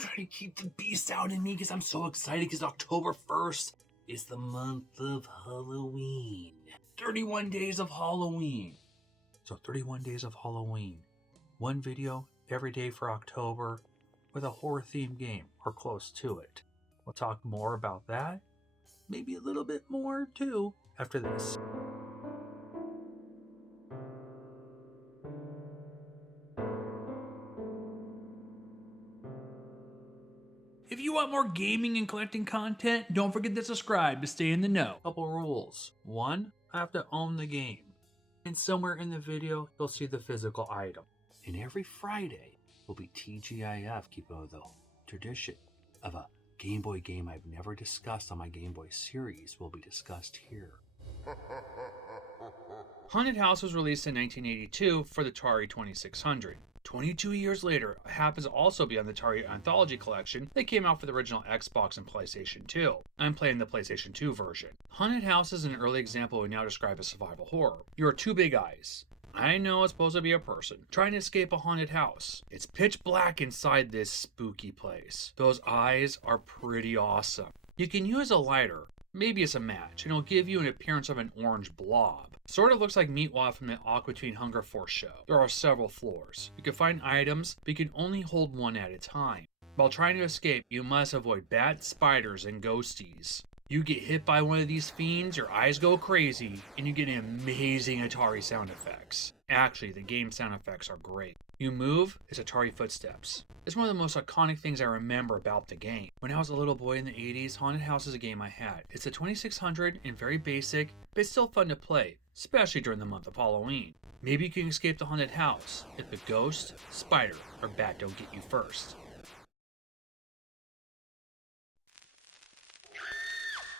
trying to keep the beast out in me because I'm so excited because October 1st is the month of Halloween. 31 days of Halloween. So 31 days of Halloween. One video every day for October with a horror themed game or close to it. We'll talk more about that. Maybe a little bit more too after this. If you want more gaming and collecting content, don't forget to subscribe to stay in the know. Couple rules. 1, I have to own the game. And somewhere in the video, you'll see the physical item. And every Friday will be TGIF, keeping with the tradition of a Game Boy game I've never discussed on my Gameboy Series will be discussed here. Haunted House was released in 1982 for the Atari 2600. 22 years later, it happens to also be on the Atari Anthology Collection that came out for the original Xbox and PlayStation 2. I'm playing the PlayStation 2 version. Haunted House is an early example we now describe as survival horror. You are two big eyes. I know it's supposed to be a person trying to escape a haunted house. It's pitch black inside this spooky place. Those eyes are pretty awesome. You can use a lighter, maybe it's a match, and it'll give you an appearance of an orange blob. Sort of looks like Meatwad from the Aqua Teen Hunger Force show. There are several floors. You can find items, but you can only hold one at a time. While trying to escape, you must avoid bats, spiders, and ghosties. You get hit by one of these fiends, your eyes go crazy, and you get amazing Atari sound effects. Actually, the game sound effects are great. You move, it's Atari footsteps. It's one of the most iconic things I remember about the game. When I was a little boy in the 80s, Haunted House is a game I had. It's a 2600 and very basic, but it's still fun to play, especially during the month of Halloween. Maybe you can escape the haunted house if the ghost, spider, or bat don't get you first.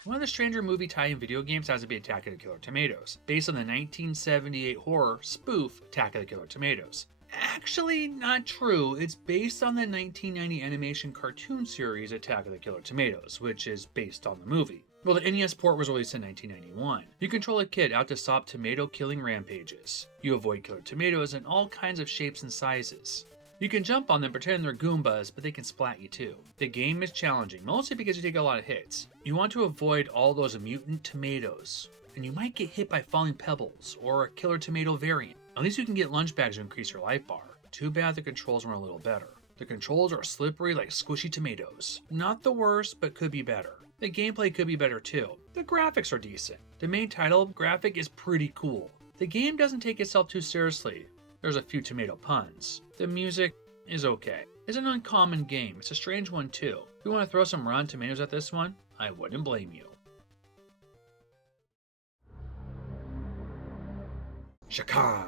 One of the stranger movie tie-in video games has to be Attack of the Killer Tomatoes, based on the 1978 horror spoof Attack of the Killer Tomatoes. Actually, not true. It's based on the 1990 animation cartoon series Attack of the Killer Tomatoes, which is based on the movie. Well, the NES port was released in 1991. You control a kid out to stop tomato-killing rampages. You avoid killer tomatoes in all kinds of shapes and sizes. You can jump on them, pretend they're Goombas, but they can splat you too. The game is challenging, mostly because you take a lot of hits. You want to avoid all those mutant tomatoes, and you might get hit by falling pebbles, or a killer tomato variant. At least you can get lunch bags to increase your life bar. Too bad the controls weren't a little better. The controls are slippery like squishy tomatoes. Not the worst, but could be better. The gameplay could be better too. The graphics are decent. The main title graphic is pretty cool. The game doesn't take itself too seriously. There's a few tomato puns. The music is okay. It's an uncommon game. It's a strange one too. If you want to throw some Rotten Tomatoes at this one, I wouldn't blame you. Shakan.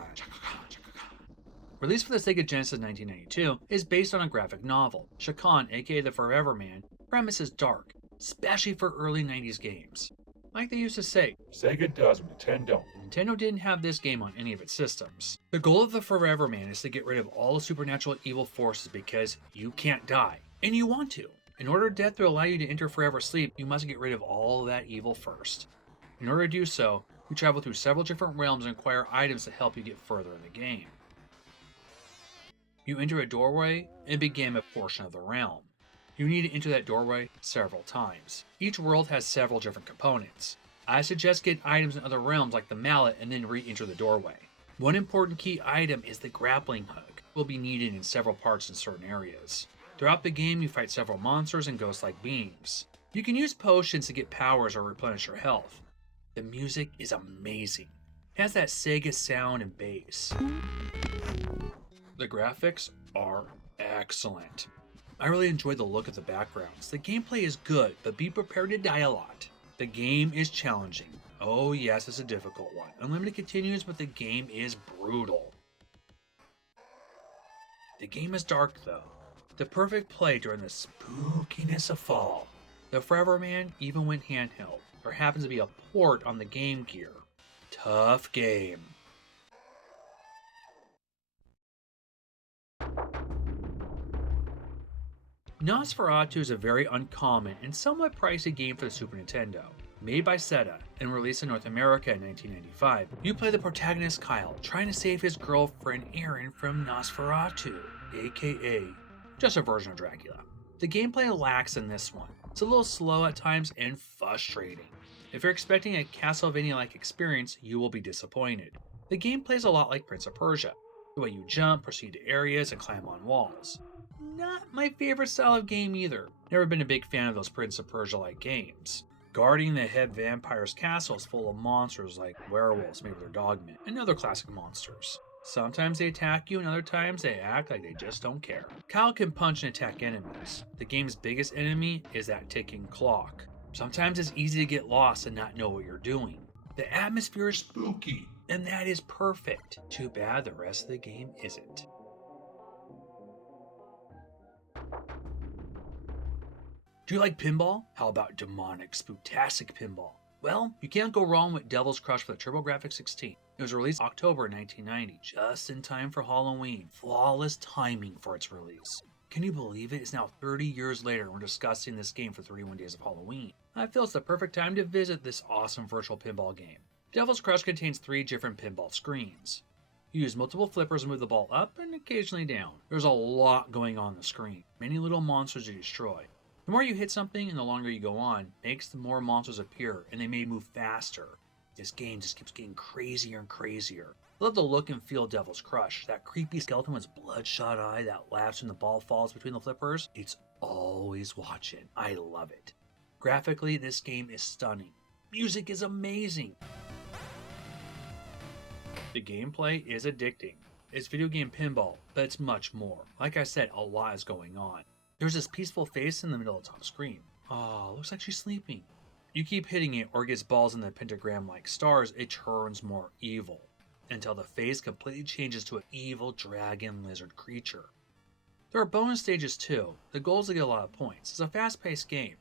Released for the Sega Genesis in 1992, is based on a graphic novel. Shakan, aka the Forever Man, premise is dark, especially for early 90s games. Like they used to say, Sega does what Nintendo don't. Nintendo didn't have this game on any of its systems. The goal of the Forever Man is to get rid of all the supernatural evil forces because you can't die, and you want to. In order for death to allow you to enter forever sleep, you must get rid of all that evil first. In order to do so, you travel through several different realms and acquire items to help you get further in the game. You enter a doorway and begin a portion of the realm. You need to enter that doorway several times. Each world has several different components. I suggest getting items in other realms like the mallet and then re-enter the doorway. One important key item is the grappling hook. It will be needed in several parts in certain areas. Throughout the game, you fight several monsters and ghost-like beings. You can use potions to get powers or replenish your health. The music is amazing. It has that Sega sound and bass. The graphics are excellent. I really enjoy the look of the backgrounds. The gameplay is good, but be prepared to die a lot. The game is challenging. Oh yes, it's a difficult one. Unlimited continues, but the game is brutal. The game is dark though. The perfect play during the spookiness of fall. The Forever Man even went handheld. There happens to be a port on the Game Gear. Tough game. Nosferatu is a very uncommon and somewhat pricey game for the Super Nintendo. Made by Sega and released in North America in 1995, you play the protagonist Kyle trying to save his girlfriend Erin from Nosferatu, aka just a version of Dracula. The gameplay lacks in this one. It's a little slow at times and frustrating. If you're expecting a Castlevania-like experience, you will be disappointed. The game plays a lot like Prince of Persia, the way you jump, proceed to areas, and climb on walls. Not my favorite style of game either. Never been a big fan of those Prince of Persia-like games. Guarding the head vampire's castle is full of monsters like werewolves made with their dogmen, and other classic monsters. Sometimes they attack you and other times they act like they just don't care. Kyle can punch and attack enemies. The game's biggest enemy is that ticking clock. Sometimes it's easy to get lost and not know what you're doing. The atmosphere is spooky, and that is perfect. Too bad the rest of the game isn't. Do you like pinball? How about demonic, spooktastic pinball? Well, you can't go wrong with Devil's Crush for the TurboGrafx 16. It was released October 1990, just in time for Halloween. Flawless timing for its release. Can you believe it? It's now 30 years later and we're discussing this game for 31 Days of Halloween. I feel it's the perfect time to visit this awesome virtual pinball game. Devil's Crush contains 3 different pinball screens. You use multiple flippers to move the ball up and occasionally down. There's a lot going on the screen. Many little monsters to destroy. The more you hit something and the longer you go on, makes the more monsters appear and they may move faster. This game just keeps getting crazier and crazier. I love the look and feel of Devil's Crush. That creepy skeleton with his bloodshot eye that laughs when the ball falls between the flippers. It's always watching. I love it. Graphically, this game is stunning. Music is amazing. The gameplay is addicting. It's video game pinball, but it's much more. Like I said, a lot is going on. There's this peaceful face in the middle of the top screen. Oh, looks like she's sleeping. You keep hitting it or it gets balls in the pentagram-like stars, it turns more evil. Until the face completely changes to an evil dragon lizard creature. There are bonus stages too. The goal is to get a lot of points. It's a fast-paced game.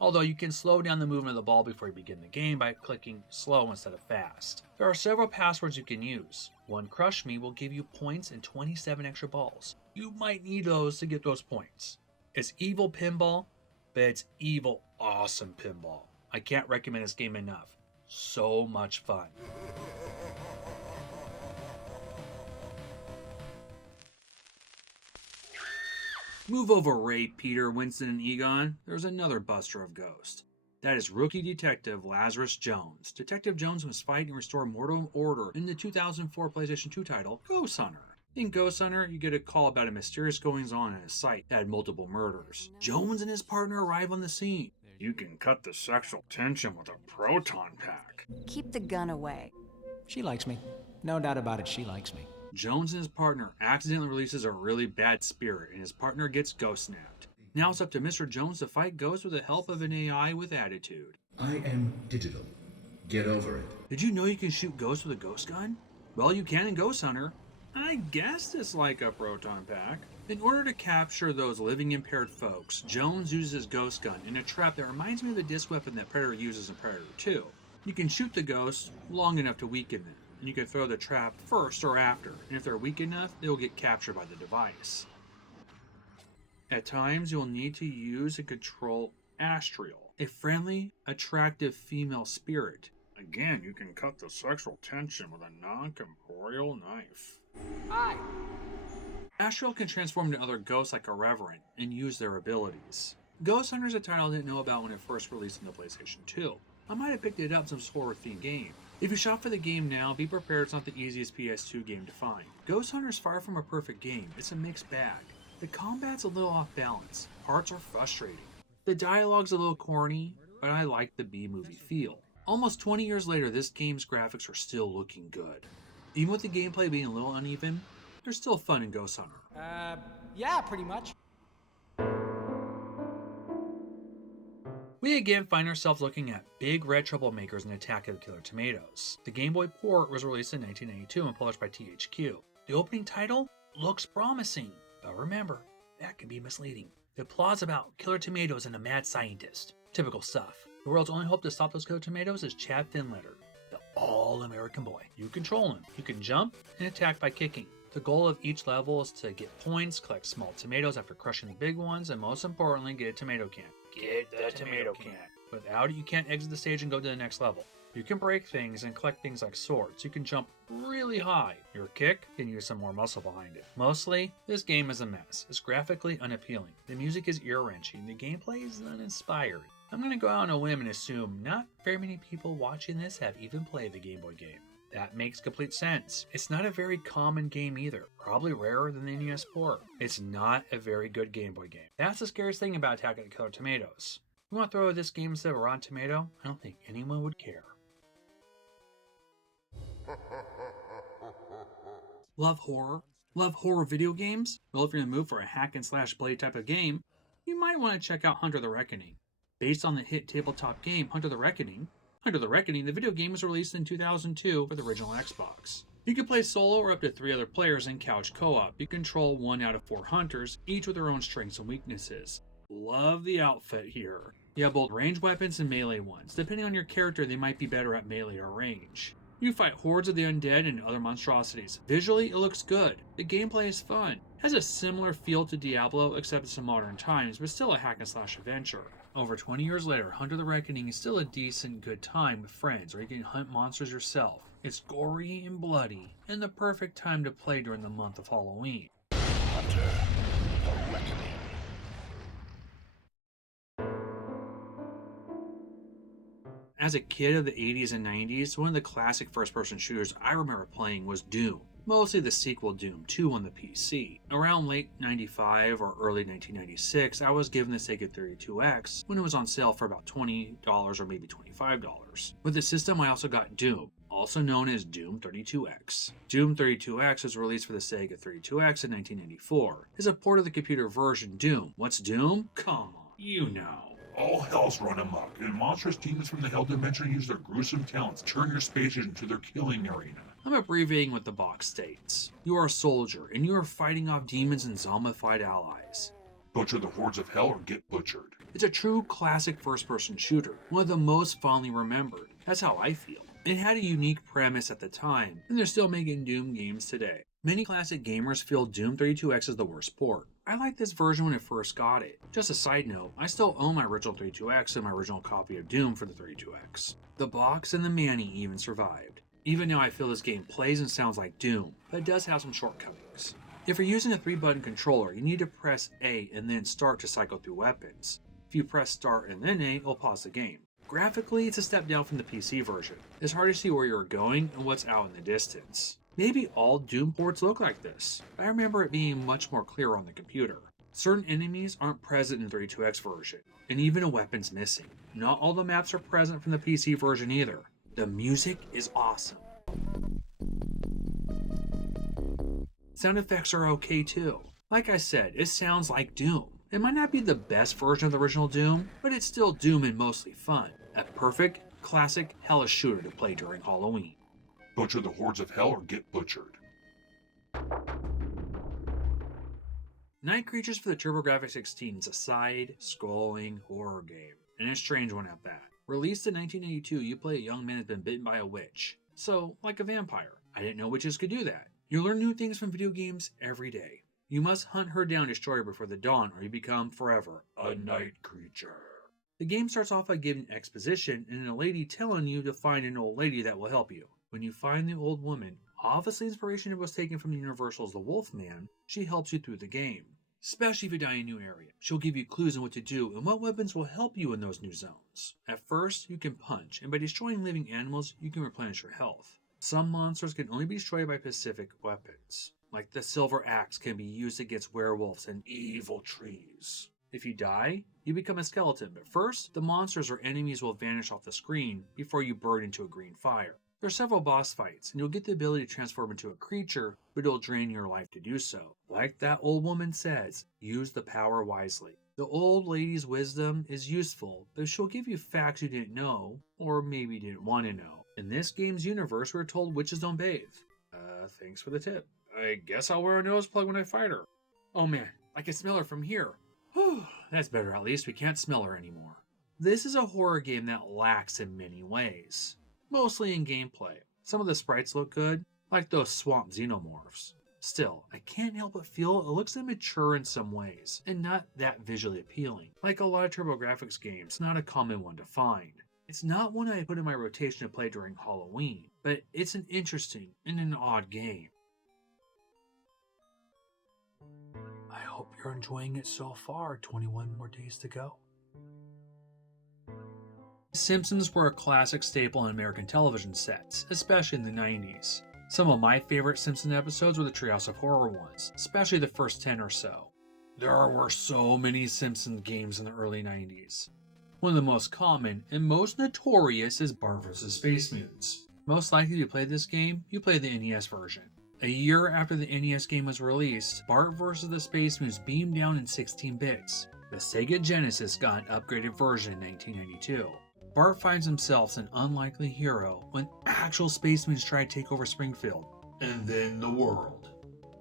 Although you can slow down the movement of the ball before you begin the game by clicking slow instead of fast. There are several passwords you can use. One Crush Me will give you points and 27 extra balls. You might need those to get those points. It's evil pinball, but it's evil awesome pinball. I can't recommend this game enough. So much fun. Move over, Ray, Peter, Winston, and Egon. There's another buster of ghosts. That is rookie detective Lazarus Jones. Detective Jones must fight and restore mortal order in the 2004 PlayStation 2 title, Ghost Hunter. In Ghost Hunter, you get a call about a mysterious goings-on at a site that had multiple murders. Jones and his partner arrive on the scene. You can cut the sexual tension with a proton pack. Keep the gun away. She likes me. No doubt about it, she likes me. Jones and his partner accidentally releases a really bad spirit and his partner gets ghost snapped. Now it's up to Mr. Jones to fight ghosts with the help of an AI with attitude. I am digital. Get over it. Did you know you can shoot ghosts with a ghost gun? Well, you can in Ghost Hunter. I guess it's like a proton pack. In order to capture those living impaired folks, Jones uses his ghost gun in a trap that reminds me of the disc weapon that Predator uses in Predator 2. You can shoot the ghosts long enough to weaken them, and you can throw the trap first or after, and if they're weak enough, they will get captured by the device. At times, you'll need to use and control Astriel, a friendly, attractive female spirit. Again, you can cut the sexual tension with a non-corporeal knife. Hi! Astriel can transform into other ghosts like a Reverend and use their abilities. Ghost Hunter is a title I didn't know about when it first released on the PlayStation 2. I might have picked it up since it's a horror-themed game. If you shop for the game now, be prepared it's not the easiest PS2 game to find. Ghost Hunter is far from a perfect game, it's a mixed bag. The combat's a little off balance, parts are frustrating. The dialogue's a little corny, but I like the B-movie feel. Almost 20 years later, this game's graphics are still looking good. Even with the gameplay being a little uneven, there's still fun in Ghost Hunter. Yeah, pretty much. We again find ourselves looking at big red troublemakers in Attack of the Killer Tomatoes. The Game Boy port was released in 1992 and published by THQ. The opening title looks promising, but remember, that can be misleading. The plot's about killer tomatoes and a mad scientist. Typical stuff. The world's only hope to stop those killer tomatoes is Chad Finletter, the all-American boy. You control him. You can jump and attack by kicking. The goal of each level is to get points, collect small tomatoes after crushing the big ones, and most importantly, get a tomato can. Get the tomato can. Without it, you can't exit the stage and go to the next level. You can break things and collect things like swords. You can jump really high. Your kick can use some more muscle behind it. Mostly, this game is a mess. It's graphically unappealing. The music is ear-wrenching. The gameplay is uninspired. I'm going to go out on a whim and assume not very many people watching this have even played the Game Boy game. That makes complete sense. It's not a very common game either, probably rarer than the NES port. It's not a very good Game Boy game. That's the scariest thing about Attack of the Killer Tomatoes. If you want to throw this game instead of a Rotten Tomato, I don't think anyone would care. Love horror? Love horror video games? Well, if you're in the mood for a hack and slash blade type of game, you might want to check out Hunter the Reckoning. Based on the hit tabletop game Hunter the Reckoning, the video game was released in 2002 for the original Xbox. You can play solo or up to 3 other players in couch co-op. You control 1 out of 4 hunters, each with their own strengths and weaknesses. Love the outfit here. You have both ranged weapons and melee ones. Depending on your character, they might be better at melee or range. You fight hordes of the undead and other monstrosities. Visually, it looks good. The gameplay is fun. It has a similar feel to Diablo, except it's in modern times, but still a hack and slash adventure. Over 20 years later, Hunter the Reckoning is still a decent good time with friends, or you can hunt monsters yourself. It's gory and bloody, and the perfect time to play during the month of Halloween. Hunter the Reckoning. As a kid of the 80s and 90s, one of the classic first-person shooters I remember playing was Doom. Mostly the sequel Doom 2 on the PC. Around late 95 or early 1996, I was given the Sega 32X when it was on sale for about $20 or maybe $25. With the system, I also got Doom, also known as Doom 32X. Doom 32X was released for the Sega 32X in 1994. It's a port of the computer version Doom. What's Doom? Come on, you know. All hell's run amok, and monstrous demons from the Hell Dimension use their gruesome talents to turn your space station into their killing arena. I'm abbreviating what the box states. You are a soldier, and you are fighting off demons and zombified allies. Butcher the hordes of hell or get butchered. It's a true classic first-person shooter, one of the most fondly remembered. That's how I feel. It had a unique premise at the time, and they're still making Doom games today. Many classic gamers feel Doom 32X is the worst port. I liked this version when I first got it. Just a side note, I still own my original 32X and my original copy of Doom for the 32X. The box and the Manny even survived. Even now I feel this game plays and sounds like Doom, but it does have some shortcomings. If you're using a 3-button controller, you need to press A and then start to cycle through weapons. If you press start and then A, it'll pause the game. Graphically, it's a step down from the PC version. It's hard to see where you're going and what's out in the distance. Maybe all Doom ports look like this, but I remember it being much more clear on the computer. Certain enemies aren't present in the 32X version, and even a weapon's missing. Not all the maps are present from the PC version either. The music is awesome. Sound effects are okay too. Like I said, it sounds like Doom. It might not be the best version of the original Doom, but it's still Doom and mostly fun. A perfect, classic, hellish shooter to play during Halloween. Butcher the hordes of hell or get butchered. Night Creatures for the TurboGrafx-16 is a side-scrolling horror game, and a strange one at that. Released in 1982, you play a young man who's been bitten by a witch. So, like a vampire. I didn't know witches could do that. You learn new things from video games every day. You must hunt her down and destroy her before the dawn, or you become, forever, a night creature. The game starts off by giving exposition and a lady telling you to find an old lady that will help you. When you find the old woman, obviously inspiration was taken from Universal's The Wolfman, she helps you through the game. Especially if you die in a new area. She'll give you clues on what to do and what weapons will help you in those new zones. At first, you can punch, and by destroying living animals, you can replenish your health. Some monsters can only be destroyed by specific weapons. Like the silver axe can be used against werewolves and evil trees. If you die, you become a skeleton, but first, the monsters or enemies will vanish off the screen before you burn into a green fire. There are several boss fights, and you'll get the ability to transform into a creature, but it'll drain your life to do so. Like that old woman says, use the power wisely. The old lady's wisdom is useful, but she'll give you facts you didn't know, or maybe didn't want to know. In this game's universe, we're told witches don't bathe. Thanks for the tip. I guess I'll wear a nose plug when I fight her. Oh man, I can smell her from here. Whew, that's better, at least we can't smell her anymore. This is a horror game that lacks in many ways. Mostly in gameplay. Some of the sprites look good, like those swamp xenomorphs. Still, I can't help but feel it looks immature in some ways, and not that visually appealing. Like a lot of TurboGrafx games, not a common one to find. It's not one I put in my rotation to play during Halloween, but it's an interesting and an odd game. I hope you're enjoying it so far. 21 more days to go. Simpsons were a classic staple in American television sets, especially in the 90s. Some of my favorite Simpson episodes were the Treehouse of Horror ones, especially the first 10 or so. There were so many Simpson games in the early 90s. One of the most common and most notorious is Bart vs. Space Mutants. Most likely to play this game, you play the NES version. A year after the NES game was released, Bart vs. the Space Mutants beamed down in 16 bits. The Sega Genesis got an upgraded version in 1992. Bart finds himself an unlikely hero when actual Space Mutants try to take over Springfield, and then the world.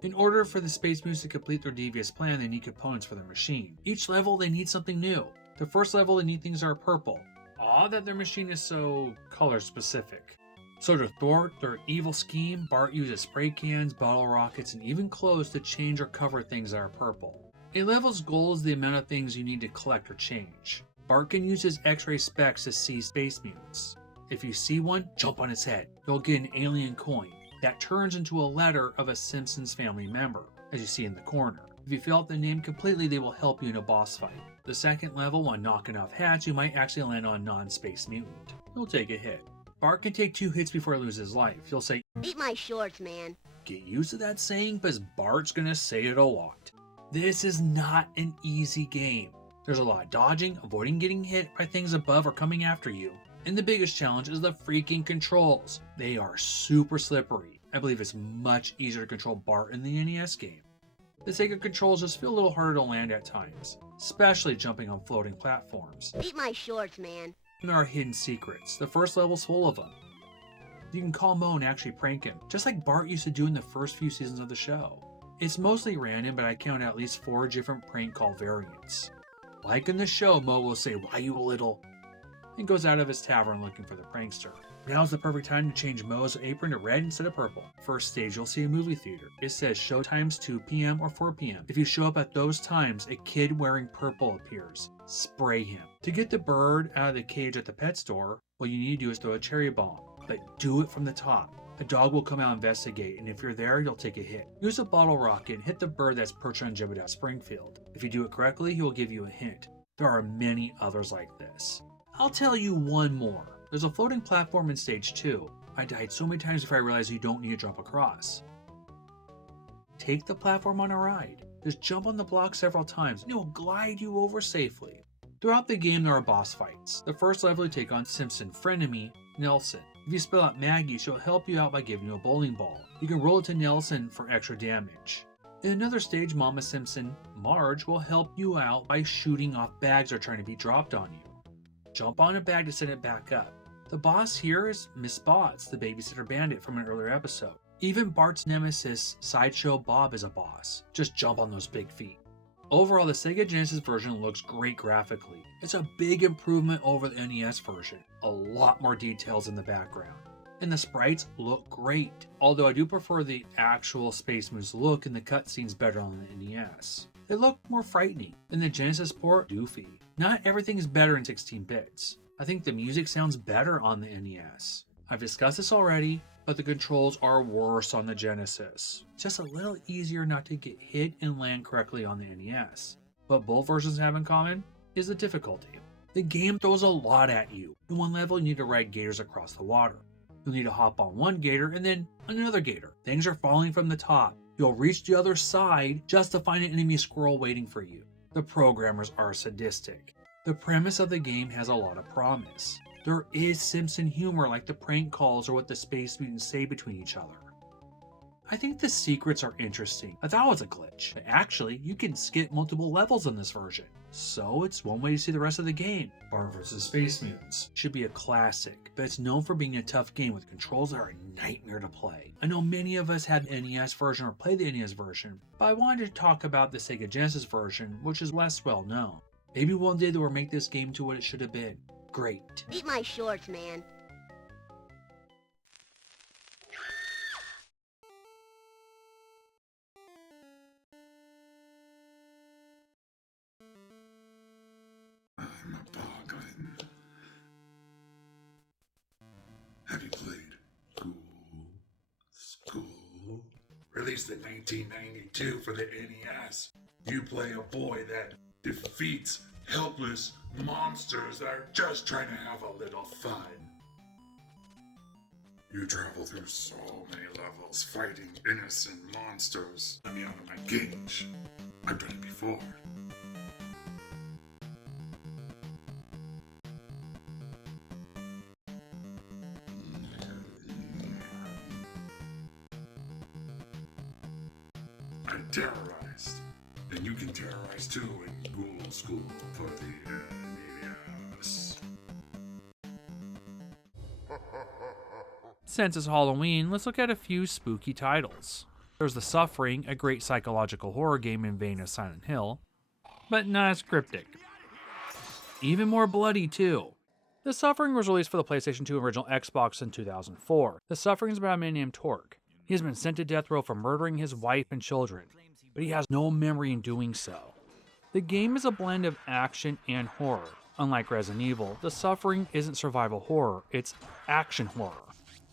In order for the Space Mutants to complete their devious plan, they need components for their machine. Each level, they need something new. The first level, they need things that are purple. Odd that their machine is so color specific. So to thwart their evil scheme, Bart uses spray cans, bottle rockets, and even clothes to change or cover things that are purple. A level's goal is the amount of things you need to collect or change. Bart can use his X-ray specs to see Space Mutants. If you see one, jump on its head. You'll get an alien coin that turns into a letter of a Simpsons family member, as you see in the corner. If you fill out the name completely, they will help you in a boss fight. The second level, when knocking off hats, you might actually land on a non-Space Mutant. You'll take a hit. Bart can take 2 hits before he loses life. He'll say, "Eat my shorts, man." Get used to that saying because Bart's gonna say it a lot. This is not an easy game. There's a lot of dodging, avoiding getting hit by things above or coming after you. And the biggest challenge is the freaking controls. They are super slippery. I believe it's much easier to control Bart in the NES game. The Sega controls just feel a little harder to land at times, especially jumping on floating platforms. "Eat my shorts, man." And there are hidden secrets. The first level's full of them. You can call Mo and actually prank him, just like Bart used to do in the first few seasons of the show. It's mostly random, but I count at least 4 different prank call variants. Like in the show, Mo will say, "Why you little?" and goes out of his tavern looking for the prankster. Now's the perfect time to change Mo's apron to red instead of purple. First stage, you'll see a movie theater. It says show times 2 p.m. or 4 p.m. If you show up at those times, a kid wearing purple appears. Spray him. To get the bird out of the cage at the pet store, what you need to do is throw a cherry bomb, but do it from the top. A dog will come out and investigate, and if you're there, you'll take a hit. Use a bottle rocket and hit the bird that's perched on Jebediah Springfield. If you do it correctly, he will give you a hint. There are many others like this. I'll tell you one more. There's a floating platform in stage 2. I died so many times before I realized you don't need to jump across. Take the platform on a ride. Just jump on the block several times and it will glide you over safely. Throughout the game, there are boss fights. The first level you take on Simpson frenemy, Nelson. If you spell out Maggie, she'll help you out by giving you a bowling ball. You can roll it to Nelson for extra damage. In another stage, Mama Simpson, Marge, will help you out by shooting off bags that are trying to be dropped on you. Jump on a bag to set it back up. The boss here is Miss Bots, the babysitter bandit from an earlier episode. Even Bart's nemesis, Sideshow Bob, is a boss. Just jump on those big feet. Overall, the Sega Genesis version looks great graphically. It's a big improvement over the NES version. A lot more details in the background. And the sprites look great. Although I do prefer the actual Space Mutants look in the cutscenes better on the NES. They look more frightening. In the Genesis port, doofy. Not everything is better in 16 bits. I think the music sounds better on the NES. I've discussed this already, but the controls are worse on the Genesis. Just a little easier not to get hit and land correctly on the NES. What both versions have in common is the difficulty. The game throws a lot at you. In one level, you need to ride gators across the water. You'll need to hop on one gator and then another gator. Things are falling from the top. You'll reach the other side just to find an enemy squirrel waiting for you. The programmers are sadistic. The premise of the game has a lot of promise. There is Simpson humor like the prank calls or what the Space Mutants say between each other. I think the secrets are interesting. I thought it was a glitch, but actually you can skip multiple levels in this version. So it's one way to see the rest of the game. Bart vs. Space Mutants should be a classic, but it's known for being a tough game with controls that are a nightmare to play. I know many of us had the NES version or played the NES version, but I wanted to talk about the Sega Genesis version, which is less well known. Maybe one day they will make this game to what it should have been. Great. "Eat my shorts, man." I'm a bargain. Released in 1992 for the NES. You play a boy that defeats helpless monsters that are just trying to have a little fun. You travel through so many levels fighting innocent monsters. Let me out of my cage. I've done it before. I terrorized. And you can terrorize too in Ghoul School for the NES. Since it's Halloween, let's look at a few spooky titles. There's The Suffering, a great psychological horror game in vein of Silent Hill, but not as cryptic. Even more bloody too. The Suffering was released for the PlayStation 2 and original Xbox in 2004. The Suffering is about a man named Torque. He has been sent to death row for murdering his wife and children, but he has no memory in doing so. The game is a blend of action and horror. Unlike Resident Evil, The Suffering isn't survival horror, it's action horror.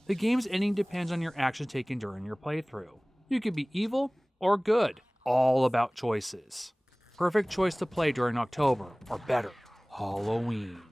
The game's ending depends on your actions taken during your playthrough. You could be evil or good, all about choices. Perfect choice to play during October, or better, Halloween.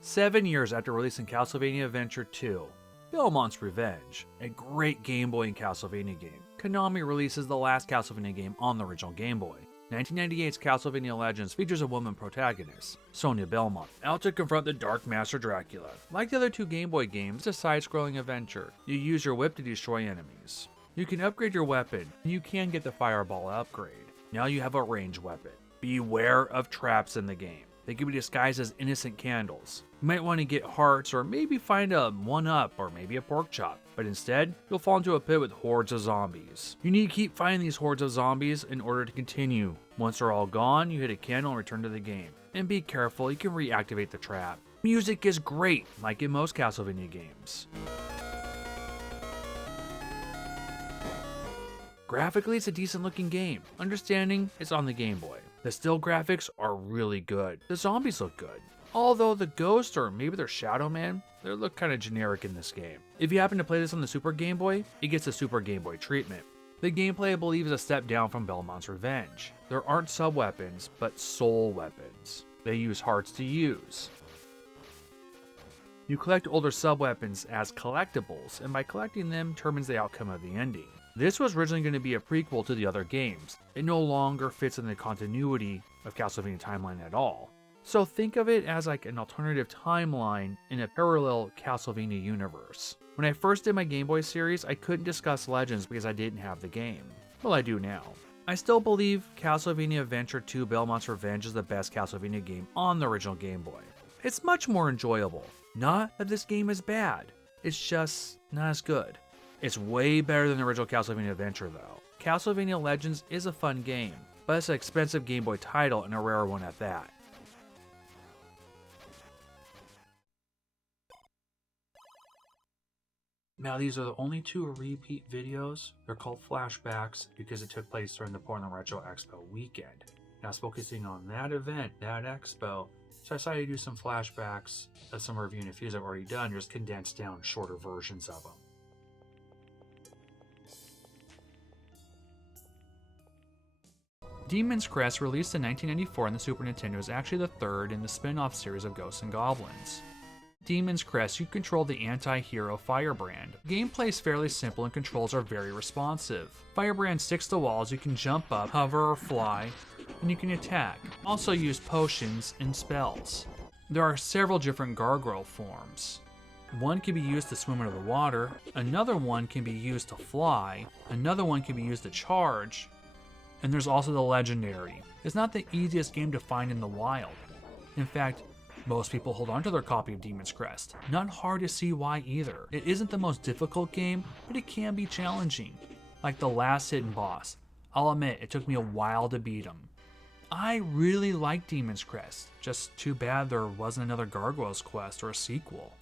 Seven years after releasing Castlevania Adventure 2, Belmont's Revenge, a great Game Boy and Castlevania game, Konami releases the last Castlevania game on the original Game Boy. 1998's Castlevania Legends features a woman protagonist, Sonia Belmont, out to confront the Dark Master Dracula. Like the other two Game Boy games, it's a side-scrolling adventure. You use your whip to destroy enemies. You can upgrade your weapon, and you can get the Fireball upgrade. Now you have a ranged weapon. Beware of traps in the game. They can be disguised as innocent candles. You might want to get hearts or maybe find a 1-up or maybe a pork chop, but instead, you'll fall into a pit with hordes of zombies. You need to keep finding these hordes of zombies in order to continue. Once they're all gone, you hit a candle and return to the game. And be careful, you can reactivate the trap. Music is great, like in most Castlevania games. Graphically, it's a decent looking game. Understanding, it's on the Game Boy. The still graphics are really good. The zombies look good. Although the ghost, or maybe they're Shadow Man, they look kind of generic in this game. If you happen to play this on the Super Game Boy, it gets the Super Game Boy treatment. The gameplay, I believe, is a step down from Belmont's Revenge. There aren't sub-weapons, but soul weapons. They use hearts to use. You collect older sub-weapons as collectibles, and by collecting them determines the outcome of the ending. This was originally going to be a prequel to the other games. It no longer fits in the continuity of Castlevania timeline at all. So think of it as like an alternative timeline in a parallel Castlevania universe. When I first did my Game Boy series, I couldn't discuss Legends because I didn't have the game. Well, I do now. I still believe Castlevania Adventure 2 Belmont's Revenge is the best Castlevania game on the original Game Boy. It's much more enjoyable. Not that this game is bad, it's just not as good. It's way better than the original Castlevania Adventure though. Castlevania Legends is a fun game, but it's an expensive Game Boy title and a rare one at that. Now these are the only two repeat videos. They're called flashbacks because it took place during the Portland Retro Expo weekend. Now I was focusing on that event, that expo, so I decided to do some flashbacks of some reviewing a few I've already done, just condensed down shorter versions of them. Demon's Crest, released in 1994 on the Super Nintendo, is actually the third in the spin-off series of Ghosts and Goblins. Demon's Crest, you control the anti-hero Firebrand. Gameplay is fairly simple and controls are very responsive. Firebrand sticks to walls, you can jump up, hover or fly, and you can attack. Also use potions and spells. There are several different gargoyle forms. One can be used to swim under the water, another one can be used to fly, another one can be used to charge, and there's also the legendary. It's not the easiest game to find in the wild. In fact, most people hold on to their copy of Demon's Crest. Not hard to see why either. It isn't the most difficult game, but it can be challenging. Like the last hidden boss. I'll admit, it took me a while to beat him. I really like Demon's Crest, just too bad there wasn't another Gargoyles quest or a sequel.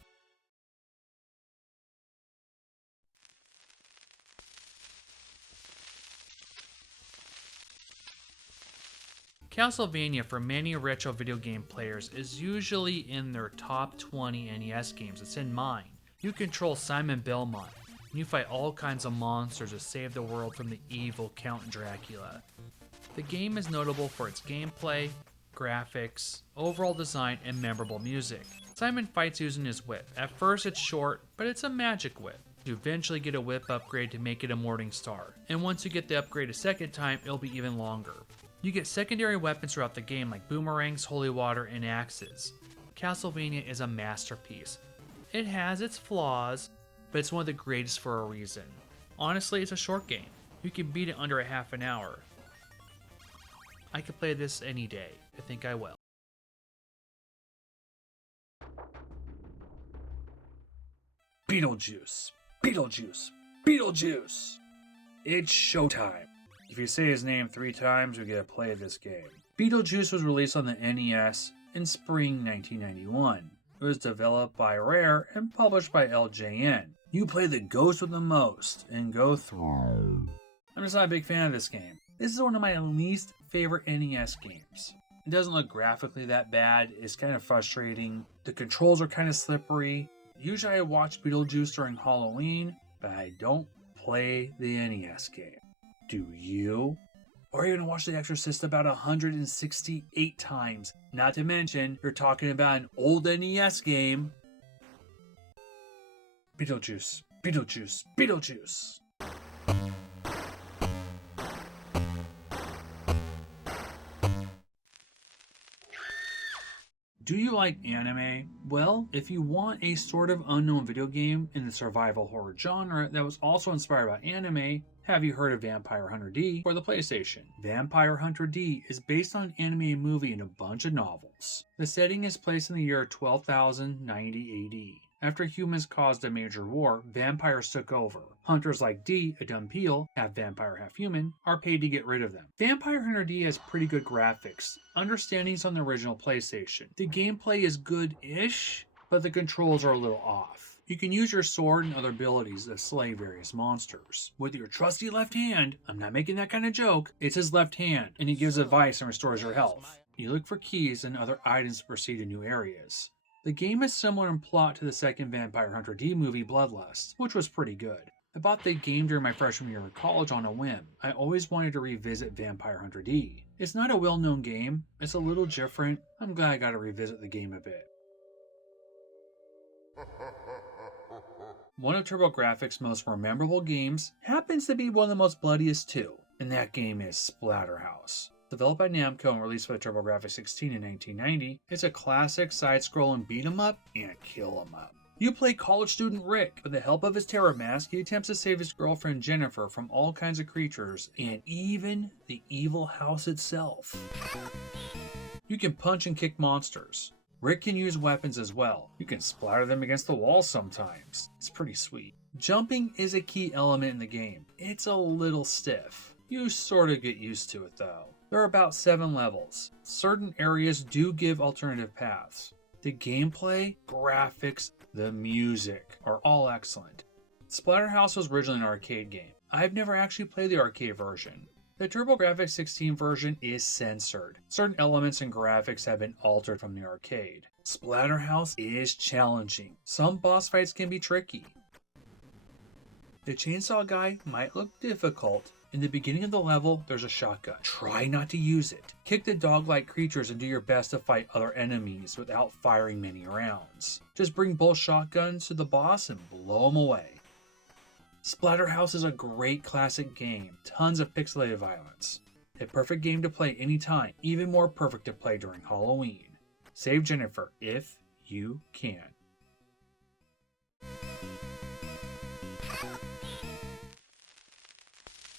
Castlevania for many retro video game players is usually in their top 20 NES games. It's in mine. You control Simon Belmont, and you fight all kinds of monsters to save the world from the evil Count Dracula. The game is notable for its gameplay, graphics, overall design, and memorable music. Simon fights using his whip. At first it's short, but it's a magic whip. You eventually get a whip upgrade to make it a Morning Star, and once you get the upgrade a second time, it'll be even longer. You get secondary weapons throughout the game like boomerangs, holy water, and axes. Castlevania is a masterpiece. It has its flaws, but it's one of the greatest for a reason. Honestly, it's a short game. You can beat it under a half an hour. I could play this any day. I think I will. Beetlejuice. Beetlejuice. Beetlejuice! It's showtime. If you say his name 3 times, you get to play this game. Beetlejuice was released on the NES in spring 1991. It was developed by Rare and published by LJN. You play the ghost with the most and go through. I'm just not a big fan of this game. This is one of my least favorite NES games. It doesn't look graphically that bad, it's kind of frustrating. The controls are kind of slippery. Usually I watch Beetlejuice during Halloween, but I don't play the NES game. Do you? Or are you going to watch The Exorcist about 168 times? Not to mention, you're talking about an old NES game. Beetlejuice, Beetlejuice, Beetlejuice. Do you like anime? Well, if you want a sort of unknown video game in the survival horror genre that was also inspired by anime, have you heard of Vampire Hunter D for the PlayStation? Vampire Hunter D is based on an anime movie and a bunch of novels. The setting is placed in the year 12,090 AD. After humans caused a major war, vampires took over. Hunters like D, a dumb peel, half vampire, half human, are paid to get rid of them. Vampire Hunter D has pretty good graphics. Understanding's on the original PlayStation. The gameplay is good-ish, but the controls are a little off. You can use your sword and other abilities to slay various monsters. With your trusty left hand, I'm not making that kind of joke, it's his left hand, and he gives advice and restores your health. You look for keys and other items to proceed to new areas. The game is similar in plot to the second Vampire Hunter D movie, Bloodlust, which was pretty good. I bought the game during my freshman year of college on a whim. I always wanted to revisit Vampire Hunter D. It's not a well-known game, it's a little different. I'm glad I got to revisit the game a bit. One of TurboGrafx' most memorable games happens to be one of the most bloodiest too, and that game is Splatterhouse. Developed by Namco and released by TurboGrafx 16 in 1990, it's a classic side-scrolling beat-em-up and kill-em-up. You play college student Rick. With the help of his terror mask, he attempts to save his girlfriend Jennifer from all kinds of creatures, and even the evil house itself. You can punch and kick monsters. Rick can use weapons as well. You can splatter them against the wall sometimes. It's pretty sweet. Jumping is a key element in the game. It's a little stiff. You sort of get used to it though. There are about 7 levels. Certain areas do give alternative paths. The gameplay, graphics, the music are all excellent. Splatterhouse was originally an arcade game. I've never actually played the arcade version. The TurboGrafx 16 version is censored. Certain elements and graphics have been altered from the arcade. Splatterhouse is challenging. Some boss fights can be tricky. The chainsaw guy might look difficult. In the beginning of the level, there's a shotgun. Try not to use it. Kick the dog-like creatures and do your best to fight other enemies without firing many rounds. Just bring both shotguns to the boss and blow them away. Splatterhouse is a great classic game. Tons of pixelated violence. A perfect game to play anytime. Even more perfect to play during Halloween. Save Jennifer if you can.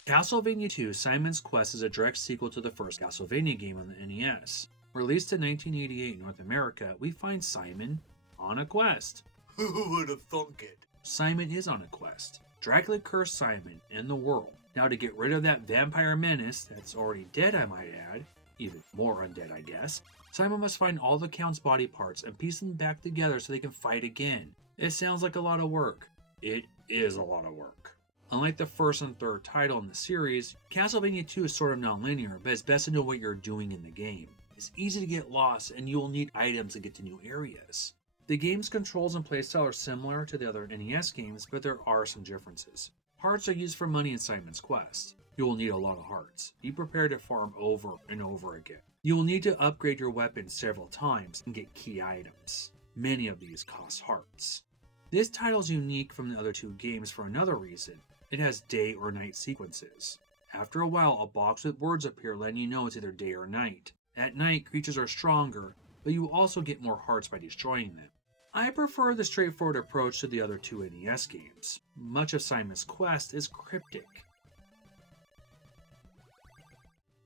Castlevania II: Simon's Quest is a direct sequel to the first Castlevania game on the NES. Released in 1988 in North America, we find Simon on a quest. Who would have thunk it? Simon is on a quest. Dracula cursed Simon and the world. Now to get rid of that vampire menace that's already dead, I might add, even more undead I guess, Simon must find all the Count's body parts and piece them back together so they can fight again. It sounds like a lot of work. It is a lot of work. Unlike the first and third title in the series, Castlevania 2 is sort of non-linear, but it's best to know what you're doing in the game. It's easy to get lost and you will need items to get to new areas. The game's controls and playstyle are similar to the other NES games, but there are some differences. Hearts are used for money in Simon's Quest. You will need a lot of hearts. Be prepared to farm over and over again. You will need to upgrade your weapon several times and get key items. Many of these cost hearts. This title is unique from the other two games for another reason. It has day or night sequences. After a while, a box with words appear letting you know it's either day or night. At night, creatures are stronger, but you will also get more hearts by destroying them. I prefer the straightforward approach to the other two NES games. Much of Simon's Quest is cryptic.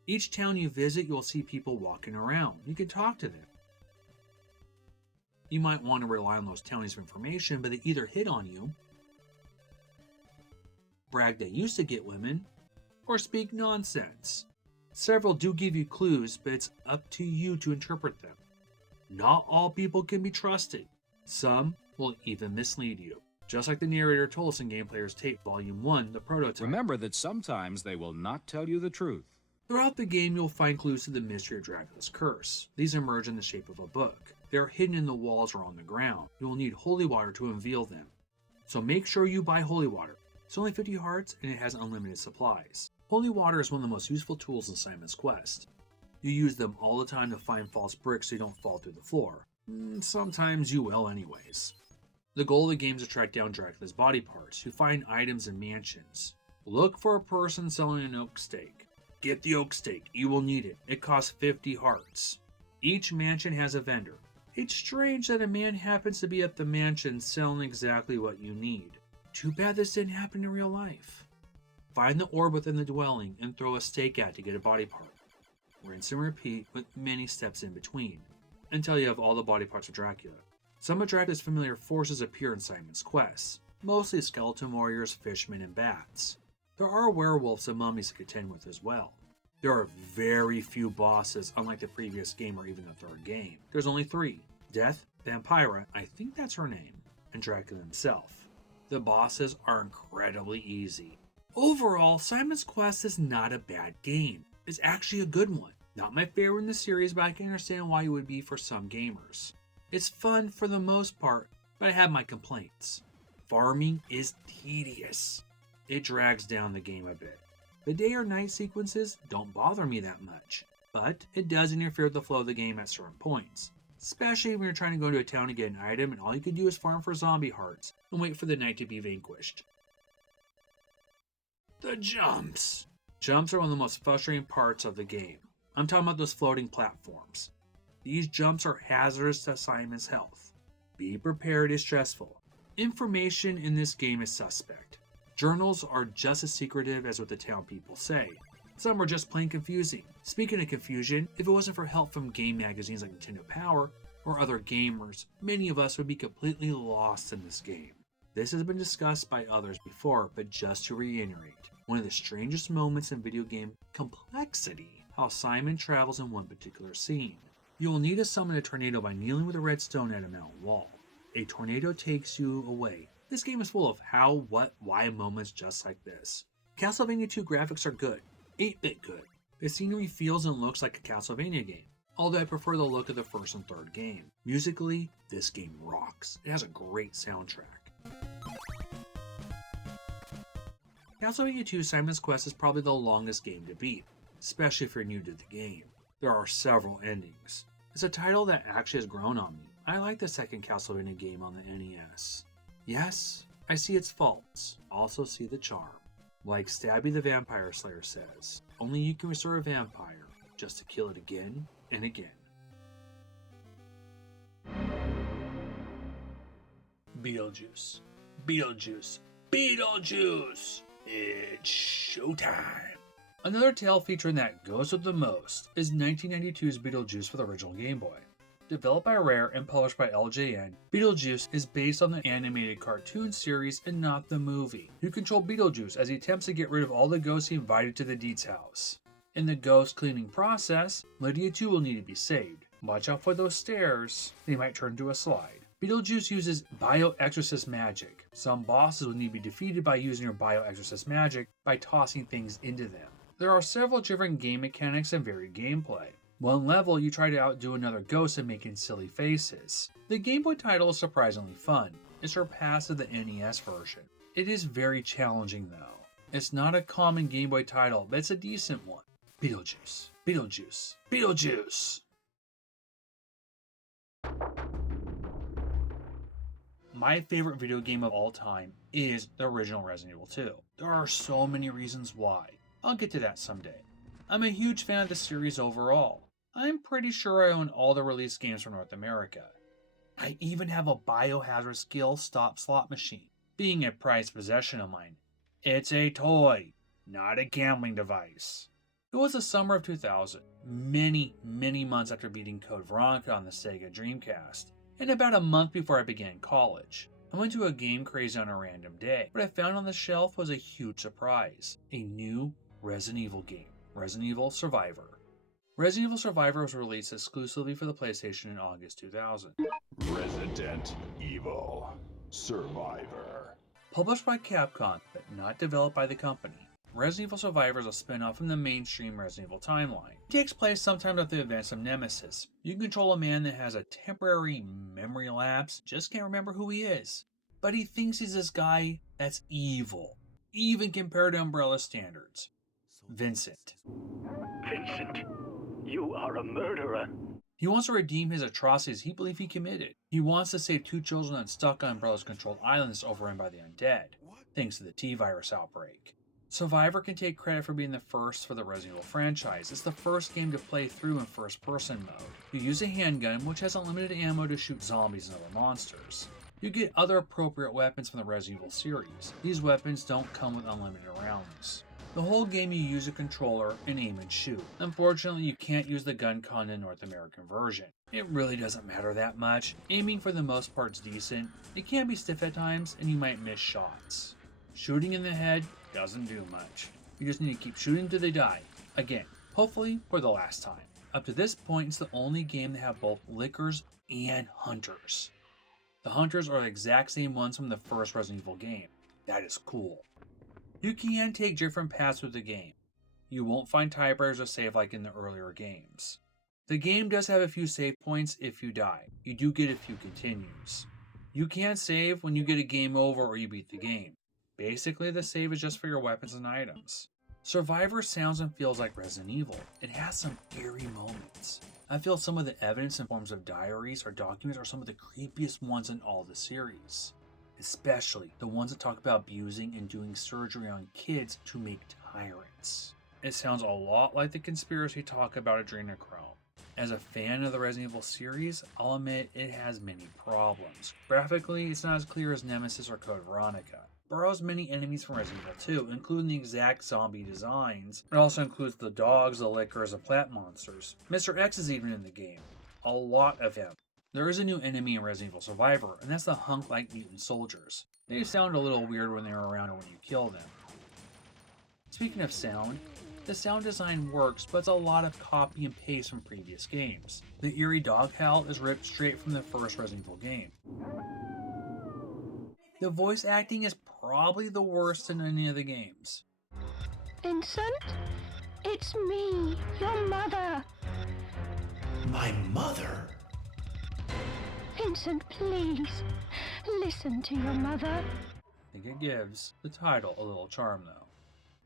Each town you visit, you'll see people walking around. You can talk to them. You might want to rely on those townies for information, but they either hit on you, brag they used to get women, or speak nonsense. Several do give you clues, but it's up to you to interpret them. Not all people can be trusted. Some will even mislead you, just like the narrator told us in Game Player's Tape Volume 1, the prototype. Remember that sometimes they will not tell you the truth. Throughout the game, you'll find clues to the mystery of Dracula's curse. These emerge in the shape of a book. They are hidden in the walls or on the ground. You will need holy water to unveil them. So make sure you buy holy water. It's only 50 hearts and it has unlimited supplies. Holy water is one of the most useful tools in Simon's Quest. You use them all the time to find false bricks so you don't fall through the floor. Sometimes you will anyways. The goal of the game is to track down Dracula's body parts, to find items in mansions. Look for a person selling an oak stake. Get the oak stake, you will need it. It costs 50 hearts. Each mansion has a vendor. It's strange that a man happens to be at the mansion selling exactly what you need. Too bad this didn't happen in real life. Find the orb within the dwelling and throw a stake at to get a body part. Rinse and repeat with many steps in between, until you have all the body parts of Dracula. Some of Dracula's familiar forces appear in Simon's Quest, mostly skeleton warriors, fishmen, and bats. There are werewolves and mummies to contend with as well. There are very few bosses, unlike the previous game or even the third game. There's only 3. Death, Vampira, I think that's her name, and Dracula himself. The bosses are incredibly easy. Overall, Simon's Quest is not a bad game. It's actually a good one. Not my favorite in the series, but I can understand why it would be for some gamers. It's fun for the most part, but I have my complaints. Farming is tedious. It drags down the game a bit. The day or night sequences don't bother me that much, but it does interfere with the flow of the game at certain points. Especially when you're trying to go into a town to get an item and all you can do is farm for zombie hearts and wait for the night to be vanquished. The jumps. Jumps are one of the most frustrating parts of the game. I'm talking about those floating platforms. These jumps are hazardous to Simon's health. Be prepared is stressful. Information in this game is suspect. Journals are just as secretive as what the town people say. Some are just plain confusing. Speaking of confusion, if it wasn't for help from game magazines like Nintendo Power or other gamers, many of us would be completely lost in this game. This has been discussed by others before, but just to reiterate, one of the strangest moments in video game complexity, how Simon travels in one particular scene. You will need to summon a tornado by kneeling with a red stone at a mountain wall. A tornado takes you away. This game is full of how, what, why moments just like this. Castlevania 2 graphics are good, 8-bit good. The scenery feels and looks like a Castlevania game, although I prefer the look of the first and third game. Musically, this game rocks. It has a great soundtrack. Castlevania 2 Simon's Quest is probably the longest game to beat, especially if you're new to the game. There are several endings. It's a title that actually has grown on me. I like the second Castlevania game on the NES. Yes, I see its faults, also see the charm. Like Stabby the Vampire Slayer says, only you can restore a vampire, just to kill it again and again. Beetlejuice. Beetlejuice. Beetlejuice! It's showtime! Another tale featuring that goes with the most is 1992's Beetlejuice for the original Game Boy. Developed by Rare and published by LJN, Beetlejuice is based on the animated cartoon series and not the movie. You control Beetlejuice as he attempts to get rid of all the ghosts he invited to the Deed's house. In the ghost cleaning process, Lydia too will need to be saved. Watch out for those stairs, they might turn to a slide. Beetlejuice uses Bio-Exorcist magic. Some bosses will need to be defeated by using your Bio-Exorcist magic by tossing things into them. There are several different game mechanics and varied gameplay. One level, you try to outdo another ghost in making silly faces. The Game Boy title is surprisingly fun. It surpasses the NES version. It is very challenging though. It's not a common Game Boy title, but it's a decent one. Beetlejuice, Beetlejuice, Beetlejuice! My favorite video game of all time is the original Resident Evil 2. There are so many reasons why. I'll get to that someday. I'm a huge fan of the series overall. I'm pretty sure I own all the released games from North America. I even have a Biohazard skill stop slot machine, being a prized possession of mine. It's a toy, not a gambling device. It was the summer of 2000, many months after beating Code Veronica on the Sega Dreamcast, and about a month before I began college. I went to a game craze on a random day. What I found on the shelf was a huge surprise, a new Resident Evil game, Resident Evil Survivor. Resident Evil Survivor was released exclusively for the PlayStation in August 2000. Resident Evil Survivor. Published by Capcom, but not developed by the company, Resident Evil Survivor is a spin-off from the mainstream Resident Evil timeline. It takes place sometime after the events of Nemesis. You can control a man that has a temporary memory lapse, just can't remember who he is. But he thinks he's this guy that's evil, even compared to Umbrella standards. Vincent. Vincent, you are a murderer. He wants to redeem his atrocities he believes he committed. He wants to save two children that's stuck on Umbrella's controlled islands overrun by the undead, thanks to the T-virus outbreak. Survivor can take credit for being the first for the Resident Evil franchise. It's the first game to play through in first-person mode. You use a handgun, which has unlimited ammo to shoot zombies and other monsters. You get other appropriate weapons from the Resident Evil series. These weapons don't come with unlimited rounds. The whole game you use a controller and aim and shoot. Unfortunately, you can't use the gun con in the North American version. It really doesn't matter that much. Aiming for the most part is decent. It can be stiff at times and you might miss shots. Shooting in the head doesn't do much. You just need to keep shooting till they die. Again, hopefully for the last time. Up to this point, it's the only game that have both lickers and hunters. The hunters are the exact same ones from the first Resident Evil game. That is cool. You can take different paths through the game. You won't find typewriters or save like in the earlier games. The game does have a few save points if you die. You do get a few continues. You can save when you get a game over or you beat the game. Basically, the save is just for your weapons and items. Survivor sounds and feels like Resident Evil. It has some eerie moments. I feel some of the evidence in forms of diaries or documents are some of the creepiest ones in all the series. Especially the ones that talk about abusing and doing surgery on kids to make tyrants. It sounds a lot like the conspiracy talk about adrenochrome. As a fan of the Resident Evil series, I'll admit it has many problems. Graphically, it's not as clear as Nemesis or Code Veronica. It borrows many enemies from Resident Evil 2, including the exact zombie designs. It also includes the dogs, the lickers, and plant monsters. Mr. X is even in the game. A lot of him. There is a new enemy in Resident Evil Survivor, and that's the hunk-like mutant soldiers. They sound a little weird when they're around or when you kill them. Speaking of sound, the sound design works, but it's a lot of copy and paste from previous games. The eerie dog howl is ripped straight from the first Resident Evil game. The voice acting is probably the worst in any of the games. Vincent, it's me, your mother. My mother? Vincent, please, listen to your mother. I think it gives the title a little charm though.